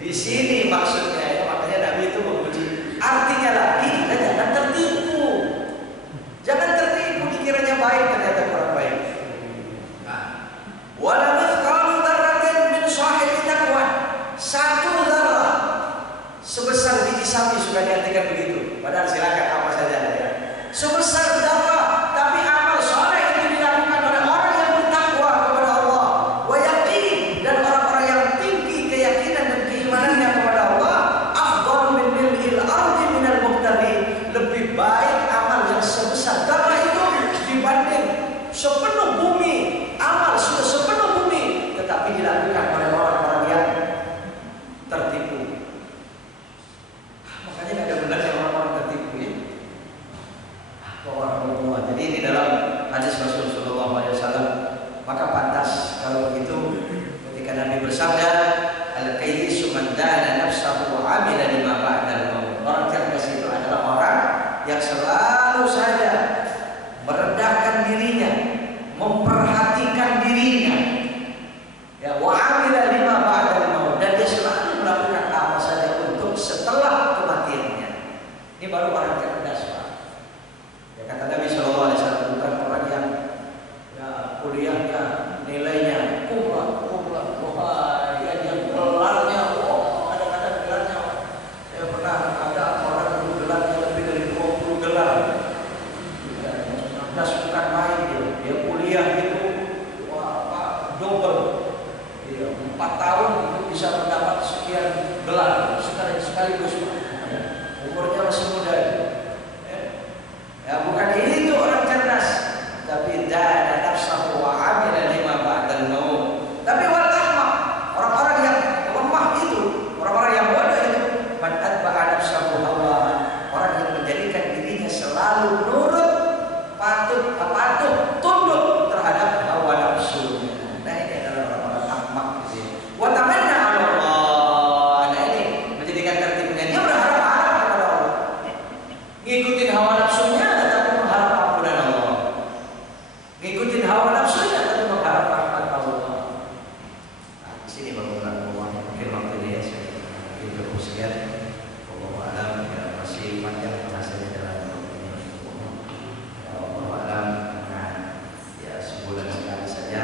Di sini maksudnya ya, makanya Nabi itu memuji. Artinya lagi kita jangan tertipu. Jangan tertipu dikiranya baik ternyata kurang baik. Wala mithqalu dzarratin min sahibi taqwa. Satu zarah sebesar biji sapi sudah diartikan begitu. Padahal silakan apa saja ya. Sebesar zarah, tapi amal soleh itu dilakukan oleh orang yang bertakwa kepada Allah, wa yaqin, dan orang-orang yang tinggi keyakinan dan keimanannya kepada Allah. Afdal min mil'il ardi minal muqtadi. Lebih baik amal yang sebesar zarah itu dibanding sepenuh bumi. Amal sudah sepenuh bumi, tetapi dilakukan oleh orang-orang yang tertipu. Makanya nggak ada benarnya orang-orang tertipu ya. Jadi ini dalam hadis Rasul Sallallahu Alaihi Wasallam. Maka pantas kalau begitu ketika Nabi bersabda, al-qayyisu man dana nafsahu wa amila lima ba'dal maut. Orang cerdas itu adalah orang yang selalu saja merendahkan dirinya, memperhatikan dirinya, ya, wa amila lima ba'dal maut, dan dia selalu melakukan apa saja untuk setelah kematiannya. Ini baru orang cerdas, Pak. Ya, kata Nabi Sallallahu Alaihi Wasallam, bukan orang yang ya, kuliahnya nilainya kumlah, wah, ya dia gelarnya, kadang-kadang gelarnya, saya pernah ada orang yang gelarnya lebih dari 20 gelar. Ya, bukan main dia kuliah itu, wah, double. Ya, 4 tahun itu bisa mendapat sekian gelar sekaligus. Umurnya masih muda. Ya, bukan itu orang cerdas, tapi dana nafsahu wa amila lima ba'dal maut. Tapi wal ahmaq, orang-orang yang lemah itu, orang-orang yang bodoh itu, man atba'a nafsahu hawa, orang yang menjadikan dirinya selalu nurut, patuh, tunduk terhadap hawa nafsunya. Nah, ini adalah orang-orang ahmaq gitu ya. Wa tamanna 'ala Allah. Nah, ini menjadikan tertibnya dia berharap-harap kepada Allah. Ngikutin hawa nafsunya tetapi mengharap ampunan Allah. Ngikutin hawa nafsunya tapi mengharap rahmat Allah. Nah, di sini baru Allah. Mungkin waktu dia itu cukup sekian. Wallahu a'lam. Ya, masih panjang bahasanya dalam ini. Wallahu a'lam. Nah, ya sebulan sekali saja.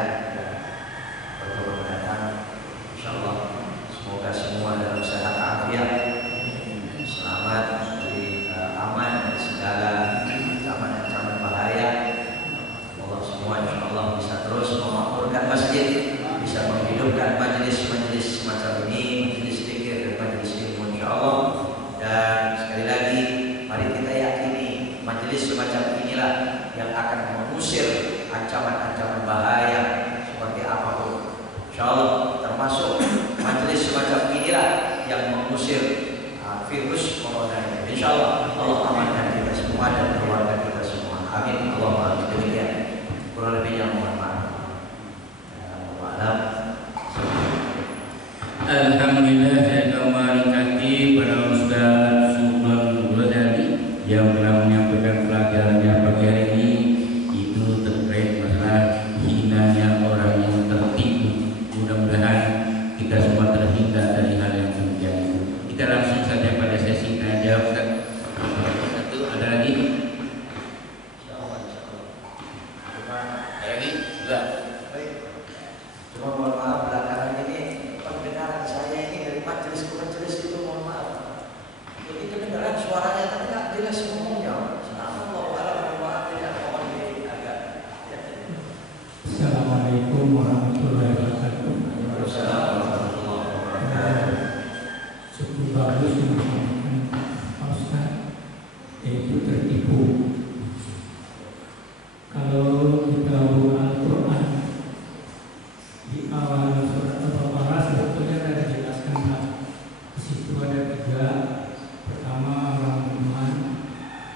Betul mendatang. Insyaallah semoga semua dalam sehat afiat, selamat, aman dari segala ancaman bahaya. Allah semua insyaallah bisa terus memakmurkan masjid, bisa menghidupkan majelis-majelis semacam ini, majelis zikir dan majelis ilmu insyaallah. Dan sekali lagi mari kita yakini majelis semacam inilah yang akan mengusir ancaman-ancaman bahaya seperti apapun. Insyaallah termasuk majelis semacam inilah yang mengusir virus corona ini. Insyaallah Allah amankan kita semua dan keluarga kita semua. Amin. Allahumma amin. Demikian. Kurang lebihnya mohon maaf. Alhamdulillah, saya kembali pada Ustaz Sultan Ghazali yang telah menyampaikan pelajarannya pagi hari ini. Itu terkait masalah hinanya orang yang tertipu. Mudah-mudahan kita semua terhindar dari hal yang demikian itu. Kita langsung saja pada sesi tanya jawab. Satu, ada lagi? Ada lagi? Enggak. Cuma mohon maaf belakangan ini pendengaran saya ini dari majelis ke majelis itu mohon maaf. Jadi kedengaran suaranya tapi nggak jelas ngomongnya. Subhanallah, maaf tidak mohon di agak. Assalamualaikum warahmatullahi wabarakatuh. Cukup bagus menyampaikan Pak Ustaz, yaitu tertipu. Kalau kita buka Al-Quran di awal surat Al-Baqarah sebetulnya ada dijelaskan Pak. Di situ ada 3. Pertama orang beriman,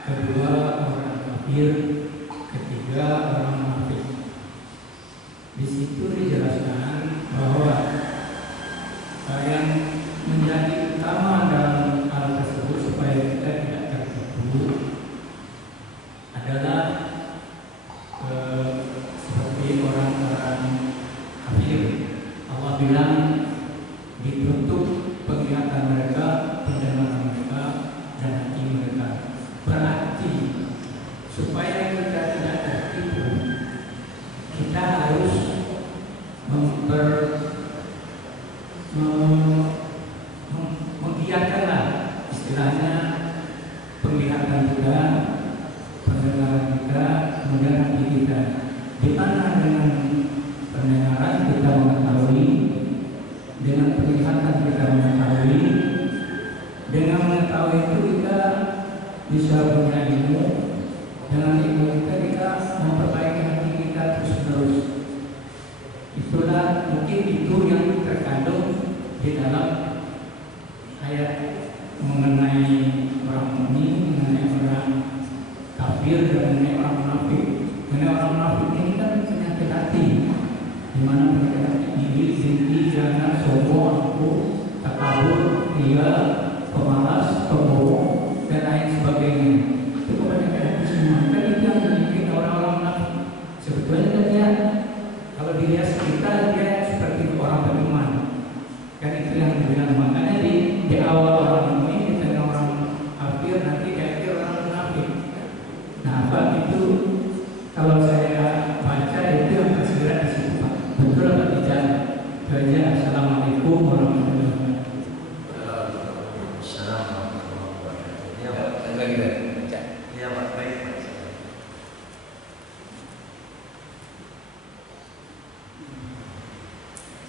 kedua orang kafir, ketiga orang munafik. Di situ dijelaskan bahwa yang menjadi utama dalam hal tersebut supaya kita tidak tertipu adalah bilang ditutup penglihatan mereka, pendengaran mereka, dan hati mereka. Berarti supaya kita tidak tertipu, kita harus mengiyakanlah istilahnya penglihatan kita, pendengaran kita, kemudian hati kita. Di mana dengan pendengaran kita mengetahui, dengan penglihatan kita mengetahui, dengan mengetahui itu kita bisa punya ilmu, dengan ilmu kita memperbaiki hati kita terus-menerus. Itulah mungkin itu yang terkandung di dalam ayat mengenai orang mukmin, mengenai orang kafir, dan mengenai orang munafik. Mengenai orang munafik ini kan penyakit hati, di mana penyakit hati ini tinggi, jangan sombong, aku, takabur, ria, pemalas, pembohong, dan lain sebagainya. Itu penyakit hati semua. Kan itu yang membuat orang-orang munafik. Sebetulnya kan dia, kalau dilihat sekitar dia seperti orang beriman. Kan itu yang dibilang. Makanya di awal orang mukmin, di tengah orang kafir, nanti di akhir orang munafik. Nah, Pak, itu kalau saya baca itu yang tersirat di situ, Pak. Betul atau tidak? Itu aja. Assalamualaikum warahmatullahi wabarakatuh. Assalamualaikum warahmatullahi wabarakatuh. Ya, Pak, baik.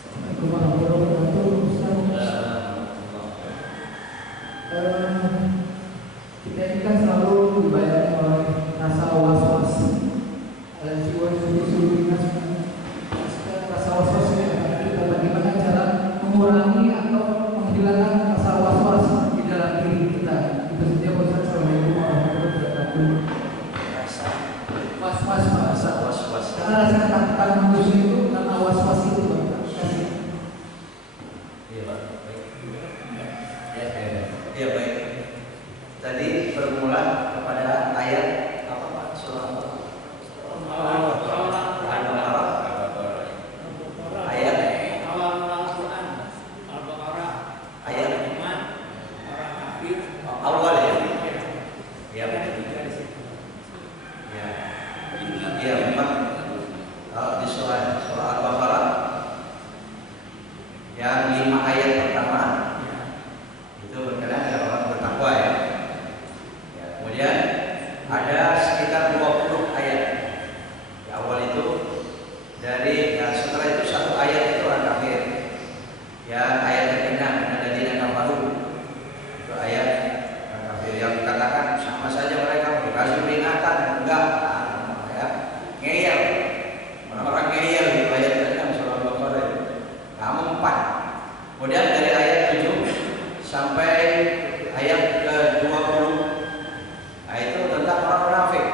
Assalamualaikum warahmatullahi wabarakatuh. Kita ini kan selalu dibayar oleh rasa was-was. Jiwa sulit rasa was-was kita, bagaimana cara mengurangi atau menghilangkan rasa was-was di dalam diri kita. Itu saja. Assalamualaikum warahmatullahi wabarakatuh. Was-was, Was-was. karena rasa ketakutan manusia itu karena was-was itu, Pak. Iya, Pak. Baik. Ya, baik. Tadi bermula kepada ayat apa, Pak? Surah apa? Ayat awal ya. Ya, ya, memang kalau di surah Al-Baqarah yang 5 ayat pertama itu berkenaan dengan orang bertakwa ya. Kemudian ada sekitar 20 ayat di awal itu. Dari setelah itu 1 ayat itu orang kafir. Ya, ayat yang ke-6 ada di dalam baru. Itu ayat orang kafir yang dikatakan sama saja mereka dikasih peringatan, enggak, ya, ngeyel. Orang-orang ngeyel di ayat ke-6 surah Al-Baqarah. Kamu 4. Kemudian dari ayat 7 sampai ayat ke-20, nah itu tentang orang munafik.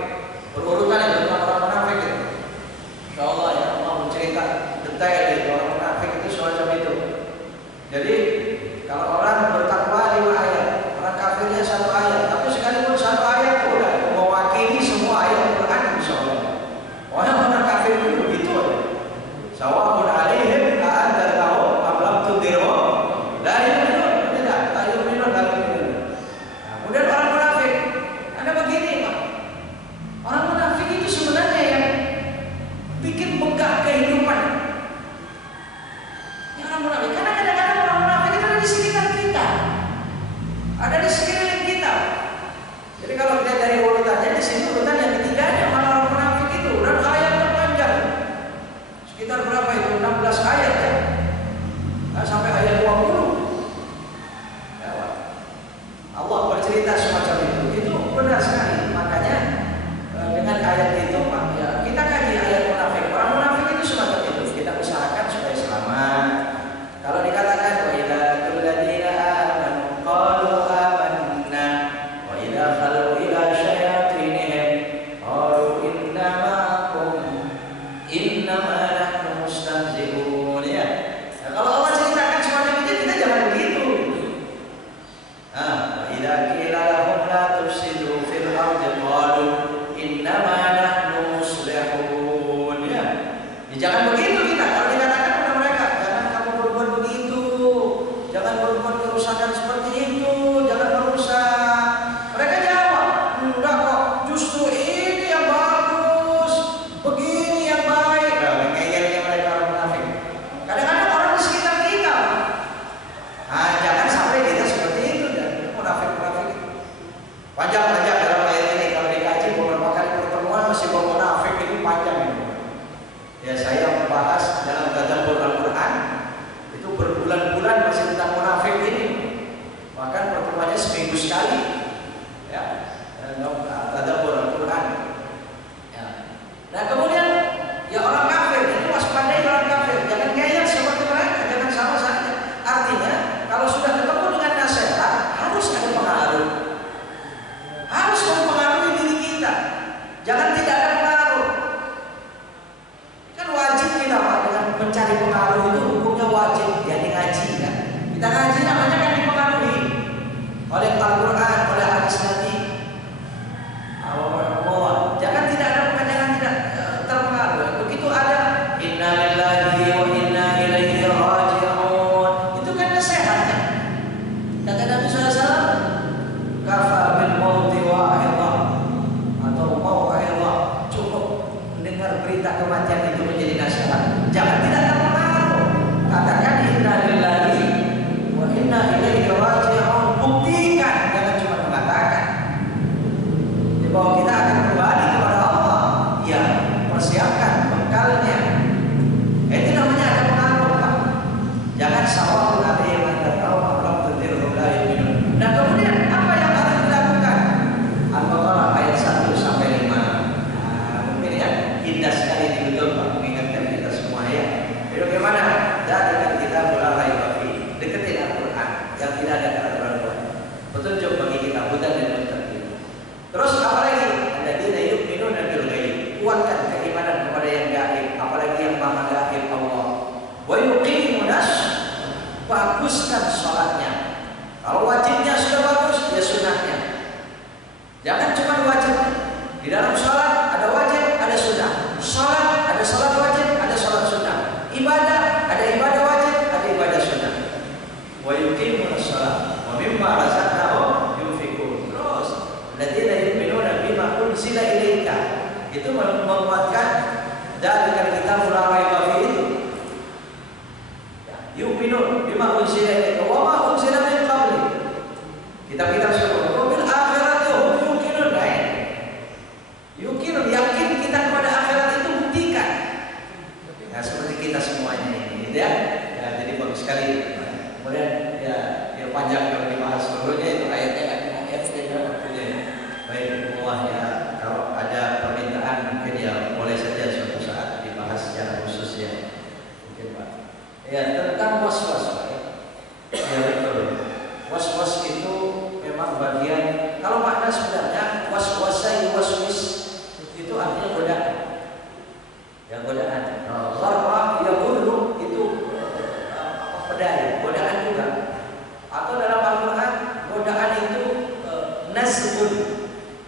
Berurutan itu tentang orang munafik itu. Insyaallah ya, Allah mencerita detail itu orang munafik itu semacam itu. Jadi kalau orang bertakwa 5 ayat, orang kafirnya 1 ayat, tapi sekalipun 1 ayat udah mewakili semua ayat Al-Quran insyaallah. Orang kafir itu begitu aja. Sawa'un 'alaihim a'anzartahum am lam tunzirhum la yu'minun. Tidak, la yu'minun, la yu'minun. Kemudian orang munafik, Anda begini, Pak. Orang munafik itu sebenarnya yang bikin begah kehidupan. Ya, orang munafik, karena kadang-kadang orang munafik itu ada di sekitar kita, ada di sekeliling kita. Jadi kalau kita dari urutannya, di sini urutan yang ketiganya malah orang munafik itu, dan ayatnya panjang. Sekitar berapa itu? 16 ayat ya. Nah, sampai ayat 20. Ya, Allah bercerita semacam itu. Itu benar sekali. Makanya dengan ayat itu, Pak, ya, kita kaji ayat munafik. Orang munafik itu semacam itu. Kita usahakan supaya selamat. Kalau dikatakan wa idza alladziina aamanu qalu amanna wa idza khalu ila syayatinihim qalu inna ma'akum innama nahnu mustahzi'un ya. Nah, kalau Allah ceritakan semacam itu, kita jangan begitu. Wa idza qila lahum la tufsidu fil ardi qalu innama nahnu muslihun ya. Jangan begitu kita. Kalau dikatakan kepada mereka, jangan kamu berbuat Ya, saya membahas dalam tadabbur Al-Quran itu berbulan-bulan masih tentang munafik ini. Bahkan pertemuannya seminggu sekali. Ya, tadabbur Al-Quran. Ya. Nah kemudian ya orang kafir ini waspadai orang kafir, jangan ngeyel seperti mereka, jangan sama saja. Artinya kalau sudah ketemu dengan nasihat harus ada pengaruh, harus mempengaruhi diri kita. Jangan tidak ada pengaruh. Kan wajib kita Pak, dengan mencari pengaruh itu hukumnya wajib. Jadi ngaji kan, kita ngaji namanya kan dipengaruhi oleh Al-Quran, oleh hadis Nabi. Jangan tidak ada jangan tidak terpengaruh. Begitu ada inna lillahi wa inna ilaihi raji'un, itu kan nasihatnya. Kata Nabi SAW, kafa bil mauti wa'idha, atau mau'idha, cukup mendengar berita kematian itu menjadi nasihat. Jangan tidak terpengaruh. Katakan inna lillahi wa inna ilaihi raji'un. Buktikan, jangan cuma mengatakan. Bahwa kita akan kembali kepada Allah, ya persiapkan bekalnya. Itu namanya ada pengaruh Pak. Jangan sawal ada yang anda tahu Allah tertiru la yu'minun. Nah kemudian apa yang harus dilakukan? Al-Baqarah ayat 1 sampai 5. Nah, mungkin ya indah sekali ini betul Pak, mengingatkan kita semua ya. Jadi bagaimana? Dari kita mulai bagi deketin Al-Quran yang tidak ada keraguan. Petunjuk bagi kita hudan dan muttaqin. Terus apalagi alladzina yu'minuna bil ghaib, kuatkan keimanan kepada yang gaib, apalagi yang maha gaib Allah. Wa yuqimunas, baguskan salatnya. Kalau wajibnya sudah bagus, ya sunnahnya. Jangan cuma wajib. Di dalam salat ada wajib, ada sunnah. Salat ada salat wajib, ada salat sunnah. Ibadah ada ibadah wajib, ada ibadah sunnah. Wa yuqimunas salat wa mimma razaqnahum yunfiqun. Terus alladzina yu'minuna bima unzila ilaika, itu menguatkan dari kita mulai bagi itu. Ya, yu'minun bima unzila ilaika wa ma unzila min qabli. Kitab-kitab sebelumnya. Wa bil akhirati hum yuqinun. Yuqinun, yakin kita kepada akhirat itu buktikan. Nah, seperti kita semuanya ini, gitu ya. Ya, jadi bagus sekali. Kemudian ya panjang kalau dibahas sebelumnya itu ayatnya kan baik ya, kalau ada permintaan mungkin ya boleh saja suatu saat dibahas secara khusus ya, mungkin Pak. Ya tentang was-was Pak ya. Ya betul. Was-was itu memang bagian, kalau makna sebenarnya was-wasai waswis itu artinya godaan. Ya godaan. Gharra yaqulu itu pedaya, godaan juga. Atau dalam Al-Quran godaan itu nazgun.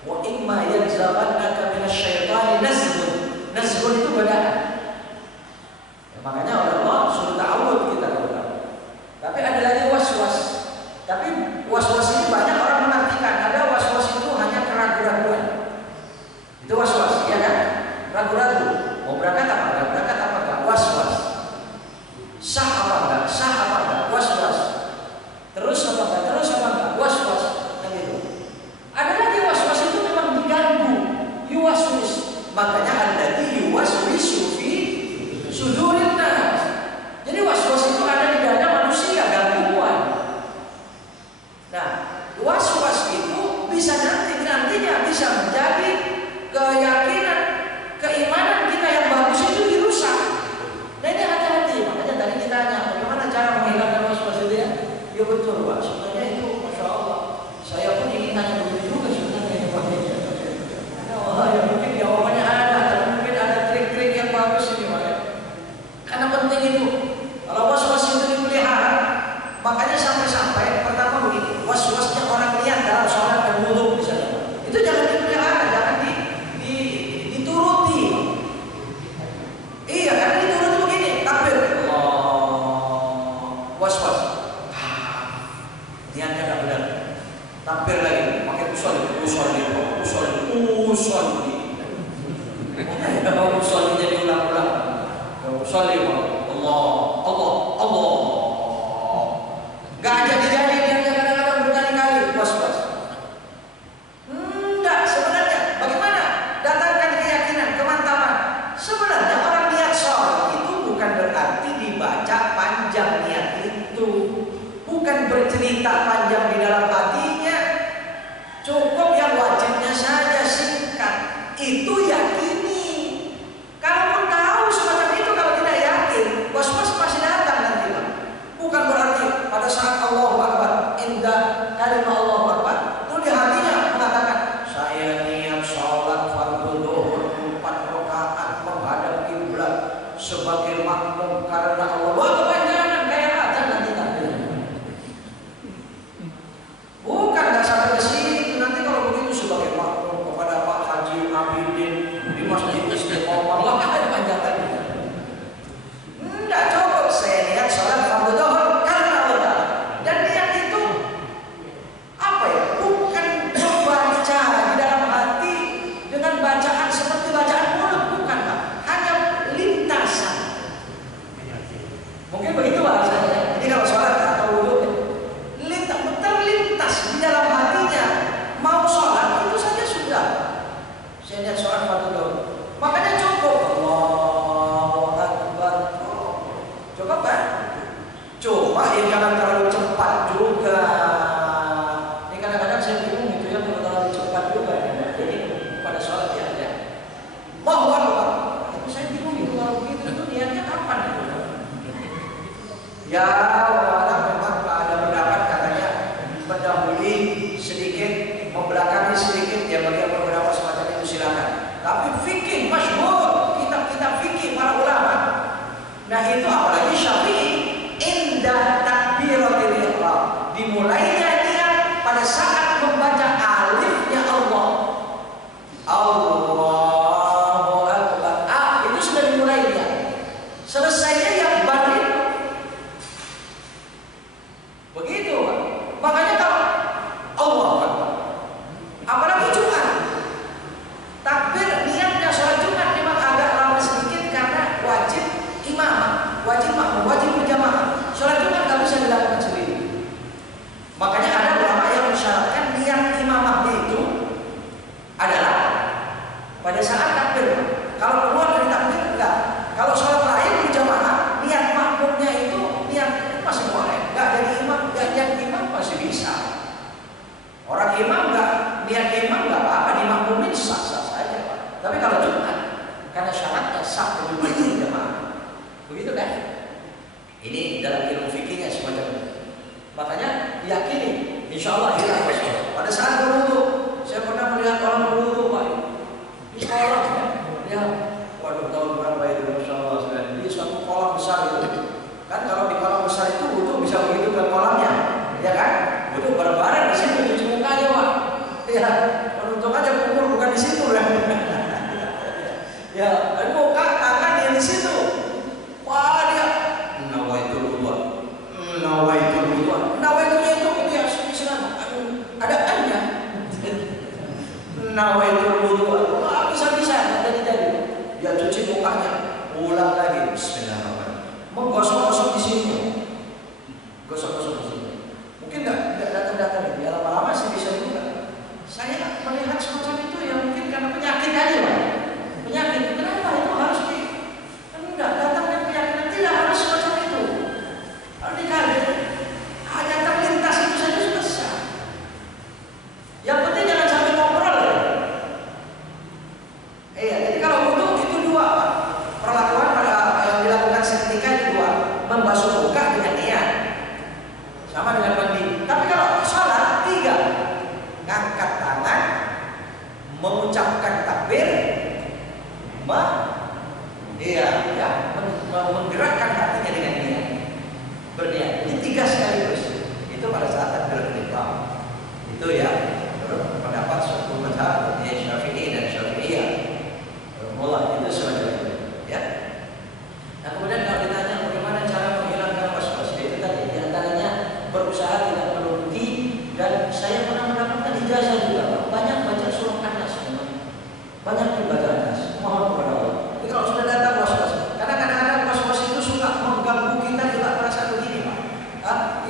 Wa imma yanzaghannaka minasyaitani nazghun. Nazghun itu godaan. Ya, makanya Allah suruh ta'awud kita godaan. Tapi ada lagi was-was. Tapi was-was ini banyak orang mengartikan. Ada was-was itu hanya keraguan-raguan. Itu was-was, ya kan? Ragu-ragu. Mau berangkat apa enggak? Berangkat apa enggak? Was-was. Sah apa enggak? Sah apa enggak? Was-was. Terus apa enggak? Terus apa enggak? Was-was. Kan gitu. Ada lagi was-was itu memang diganggu, yuwaswis. Makanya alladzi yuwaswisu fi sudurin nas. Jadi was-was itu ada di dada manusia, gangguan. Nah, was-was itu bisa nantinya bisa menjadi keyakinan, keimanan kita yang bagus itu dirusak. Nah ini hati-hati. Makanya tadi ditanya bagaimana cara menghilangkan was-was itu ya. Ya betul Pak. Sebenarnya itu masya Allah. Saya pun ingin tanya begitu juga sebenarnya Pak. Wah ya mungkin jawabannya ada, tapi mungkin ada trik-trik yang bagus ini Pak. Karena penting itu. Kalau was-was itu dipelihara, makanya sampai-sampai pertama begini, was-wasnya orang lihat dalam sholat dan wudu misalnya. Itu jangan dipelihara, jangan dituruti. Iya, karena dituruti begini, takbir. Was-was. Niatnya tidak benar. Takbir lagi, pakai usolli jadi ulang-ulang. Usolli Allah. Gak jadi dia kadang-kadang berkali-kali was-was. Enggak, sebenarnya bagaimana? Datangkan keyakinan, kemantapan. Sebenarnya orang niat sholat cerita panjang di dalam hatinya. Cukup yang wajibnya saja singkat. Itu yakini. Kalaupun tahu semacam itu, kalau tidak yakin, was-was pasti datang nanti, Pak. Bukan berarti pada saat Allahu Akbar, indah kalimat Allahu Akbar, itu di hatinya mengatakan, saya niat sholat fardu zuhur 4 rakaat menghadap kiblat sebagai makmum karena Allah. Wah, kepanjangan kayak azan nanti takbir. Bukan, nggak sampai ke situ. Nanti kalau begitu sebagai makmum kepada Pak Haji Abidin di Masjid Istiqomah, wah ada panjangan. Nggak cukup. Saya niat sholat fardu zuhur karena Allah. Dan niat itu apa ya? Bukan membaca di dalam hati dengan bacaan seperti bacaan mulut, bukan, Pak. Hanya lintasan. Mungkin begitu bahasanya. Jadi kalau sholat atau wudhu, terlintas di dalam hatinya mau sholat, itu saja sudah. Saya lihat sholat fardu zuhur. Makanya cukup Allahu Akbar. Cukup, Pak. Cuma ya jangan terlalu cepat juga. Ini kadang-kadang saya bingung gitu ya, kalau terlalu cepat juga ya. Jadi pada sholat ya, Allahu Akbar. Itu saya bingung itu kalau begitu, itu niatnya kapan itu? Ya, orang memang ada pendapat katanya mendahului sedikit, membelakangi sedikit, ya bagi yang beberapa semacam itu silakan. Tapi fikih masyhur, kitab-kitab fikih para ulama. Nah itu apalagi Syafi'i, indah takbiratul ihram, dimulainya niat pada saat membaca alifnya Allah. Allahu Akbar. Itu sudah dimulai niat. Selesainya yang batin. Begitu, Pak. Makanya kalau Allahu Akbar, apalagi Jumat, takbir niatnya sholat Jumat memang agak lama sedikit karena wajib imamah, wajib makmum, wajib berjamaah. Sholat Jumat nggak bisa dilakukan sendiri. Makanya ada ulama yang mensyaratkan niat imamah itu adalah pada saat takbir. Kalau keluar dari takbir enggak. Kalau sholat lain berjamaah, niat makmumnya itu niat masih boleh. Enggak jadi imam, enggak niat imam masih bisa. Orang imam enggak, niat imam enggak apa-apa, dimakmumin sah-sah saja, Pak. Tapi kalau Jumat, karena syaratnya sah lebih baik berjamaah. Begitu kan? Ini dalam ilmu fikihnya semacam itu. Makanya yakini, insya Allah hilang masalah. Pada saat berwudu, saya pernah melihat orang berwudu, Pak. Di kolam, ya. Waduh, tahun berapa itu? Masya Allah, di suatu kolam besar itu. Kan kalau di kolam besar itu wudu bisa begitu ke kolamnya, ya kan? Wudu bareng-bareng di situ cuci mukanya, Pak. Ya, untung aja kumur bukan di situ kan? Ya, muka tangan yang di situ. Wah dia, nawaitul wudu, nawaitul wudu, nawaitunya itu ya Islam. Ada annya. Nawaitul wudu, wah bisa-bisa jadi. Dia cuci mukanya, ulang lagi. Bismillahirrahmanirrahim. Menggosok-gosok di sini, gosok-gosok di sini. Mungkin nggak datang-datang ya, lama-lama sih bisa juga. Saya melihat semacam itu ya mungkin karena penyakit aja, Pak. Penyakit. Kenapa itu harus di? Enggak datang dari penyakit, tidak harus semacam itu. Harus dikali. Hanya terlintas itu saja sudah sah. Yang penting jangan sampai ngobrol ya. Iya, jadi kalau wudu itu dua, Pak. Perlakuan pada yang dilakukan seketika itu dua, membasuh muka dengan niat, sama dengan mandi. Tapi kalau sholat tiga, ngangkat tangan, mengucapkan takbir, menggerakkan hatinya dengan niat, berniat. Ini tiga sekaligus. Itu pada saat takbiratul ihram. Itu ya, pendapat suku mazhab Syafi'i dan Syafi'iyah. Mulai itu semacam itu, ya. Nah kemudian kalau ditanya bagaimana cara menghilangkan was-was, itu tadi diantaranya berusaha tidak menuruti. Dan saya pernah mendapatkan ijazah juga, banyak baca surah An-Nas, banyak baca An-Nas. Mohon kepada Allah. Jadi kalau sudah datang was-was, karena kadang-kadang was-was itu suka mengganggu kita juga merasa begini, Pak.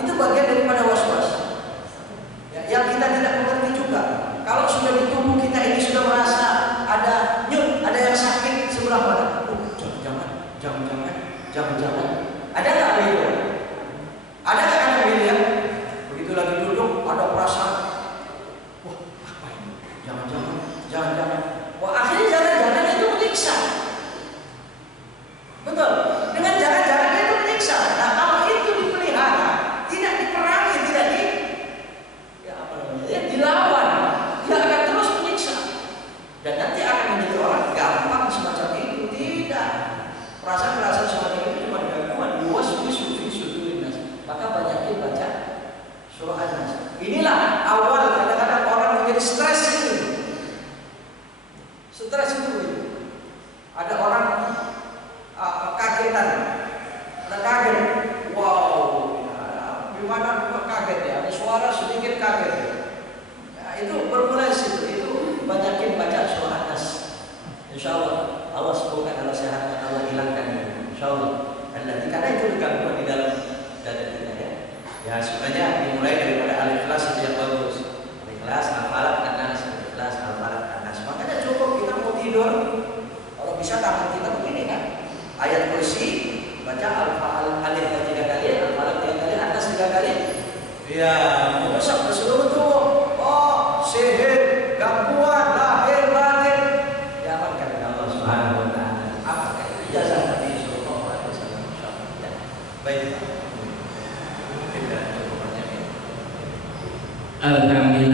Itu bagian daripada was-was. Ya, yang kita tidak mengerti juga. Kalau sudah di tubuh kita ini sudah merasa ada nyut, ada yang sakit sebelah mana? Jangan-jangan. Ada nggak begitu? Ada nggak begitu ya? Begitu kesehatan Allah hilangkan. Insyaallah. Karena itu gangguan di dalam dada kita ya. Ya sebenarnya dimulai daripada al-ikhlas itu yang bagus. Al-ikhlas, al-falaq, an-nas, al-ikhlas, al-falaq, an-nas. Makanya cukup kita mau tidur, kalau bisa tangan kita begini kan. Ayat kursi baca al-alif 3 kali, al-falaq 3 kali, an-nas 3 kali. Ya, besok seluruh tubuh. Oh, sihir, gangguan, lahir batin diamankan oleh Allah Subhanahu wa taala. Apakah itu jasa Nabi sallallahu alaihi wasallam? Insyaallah. Baik. Alhamdulillah.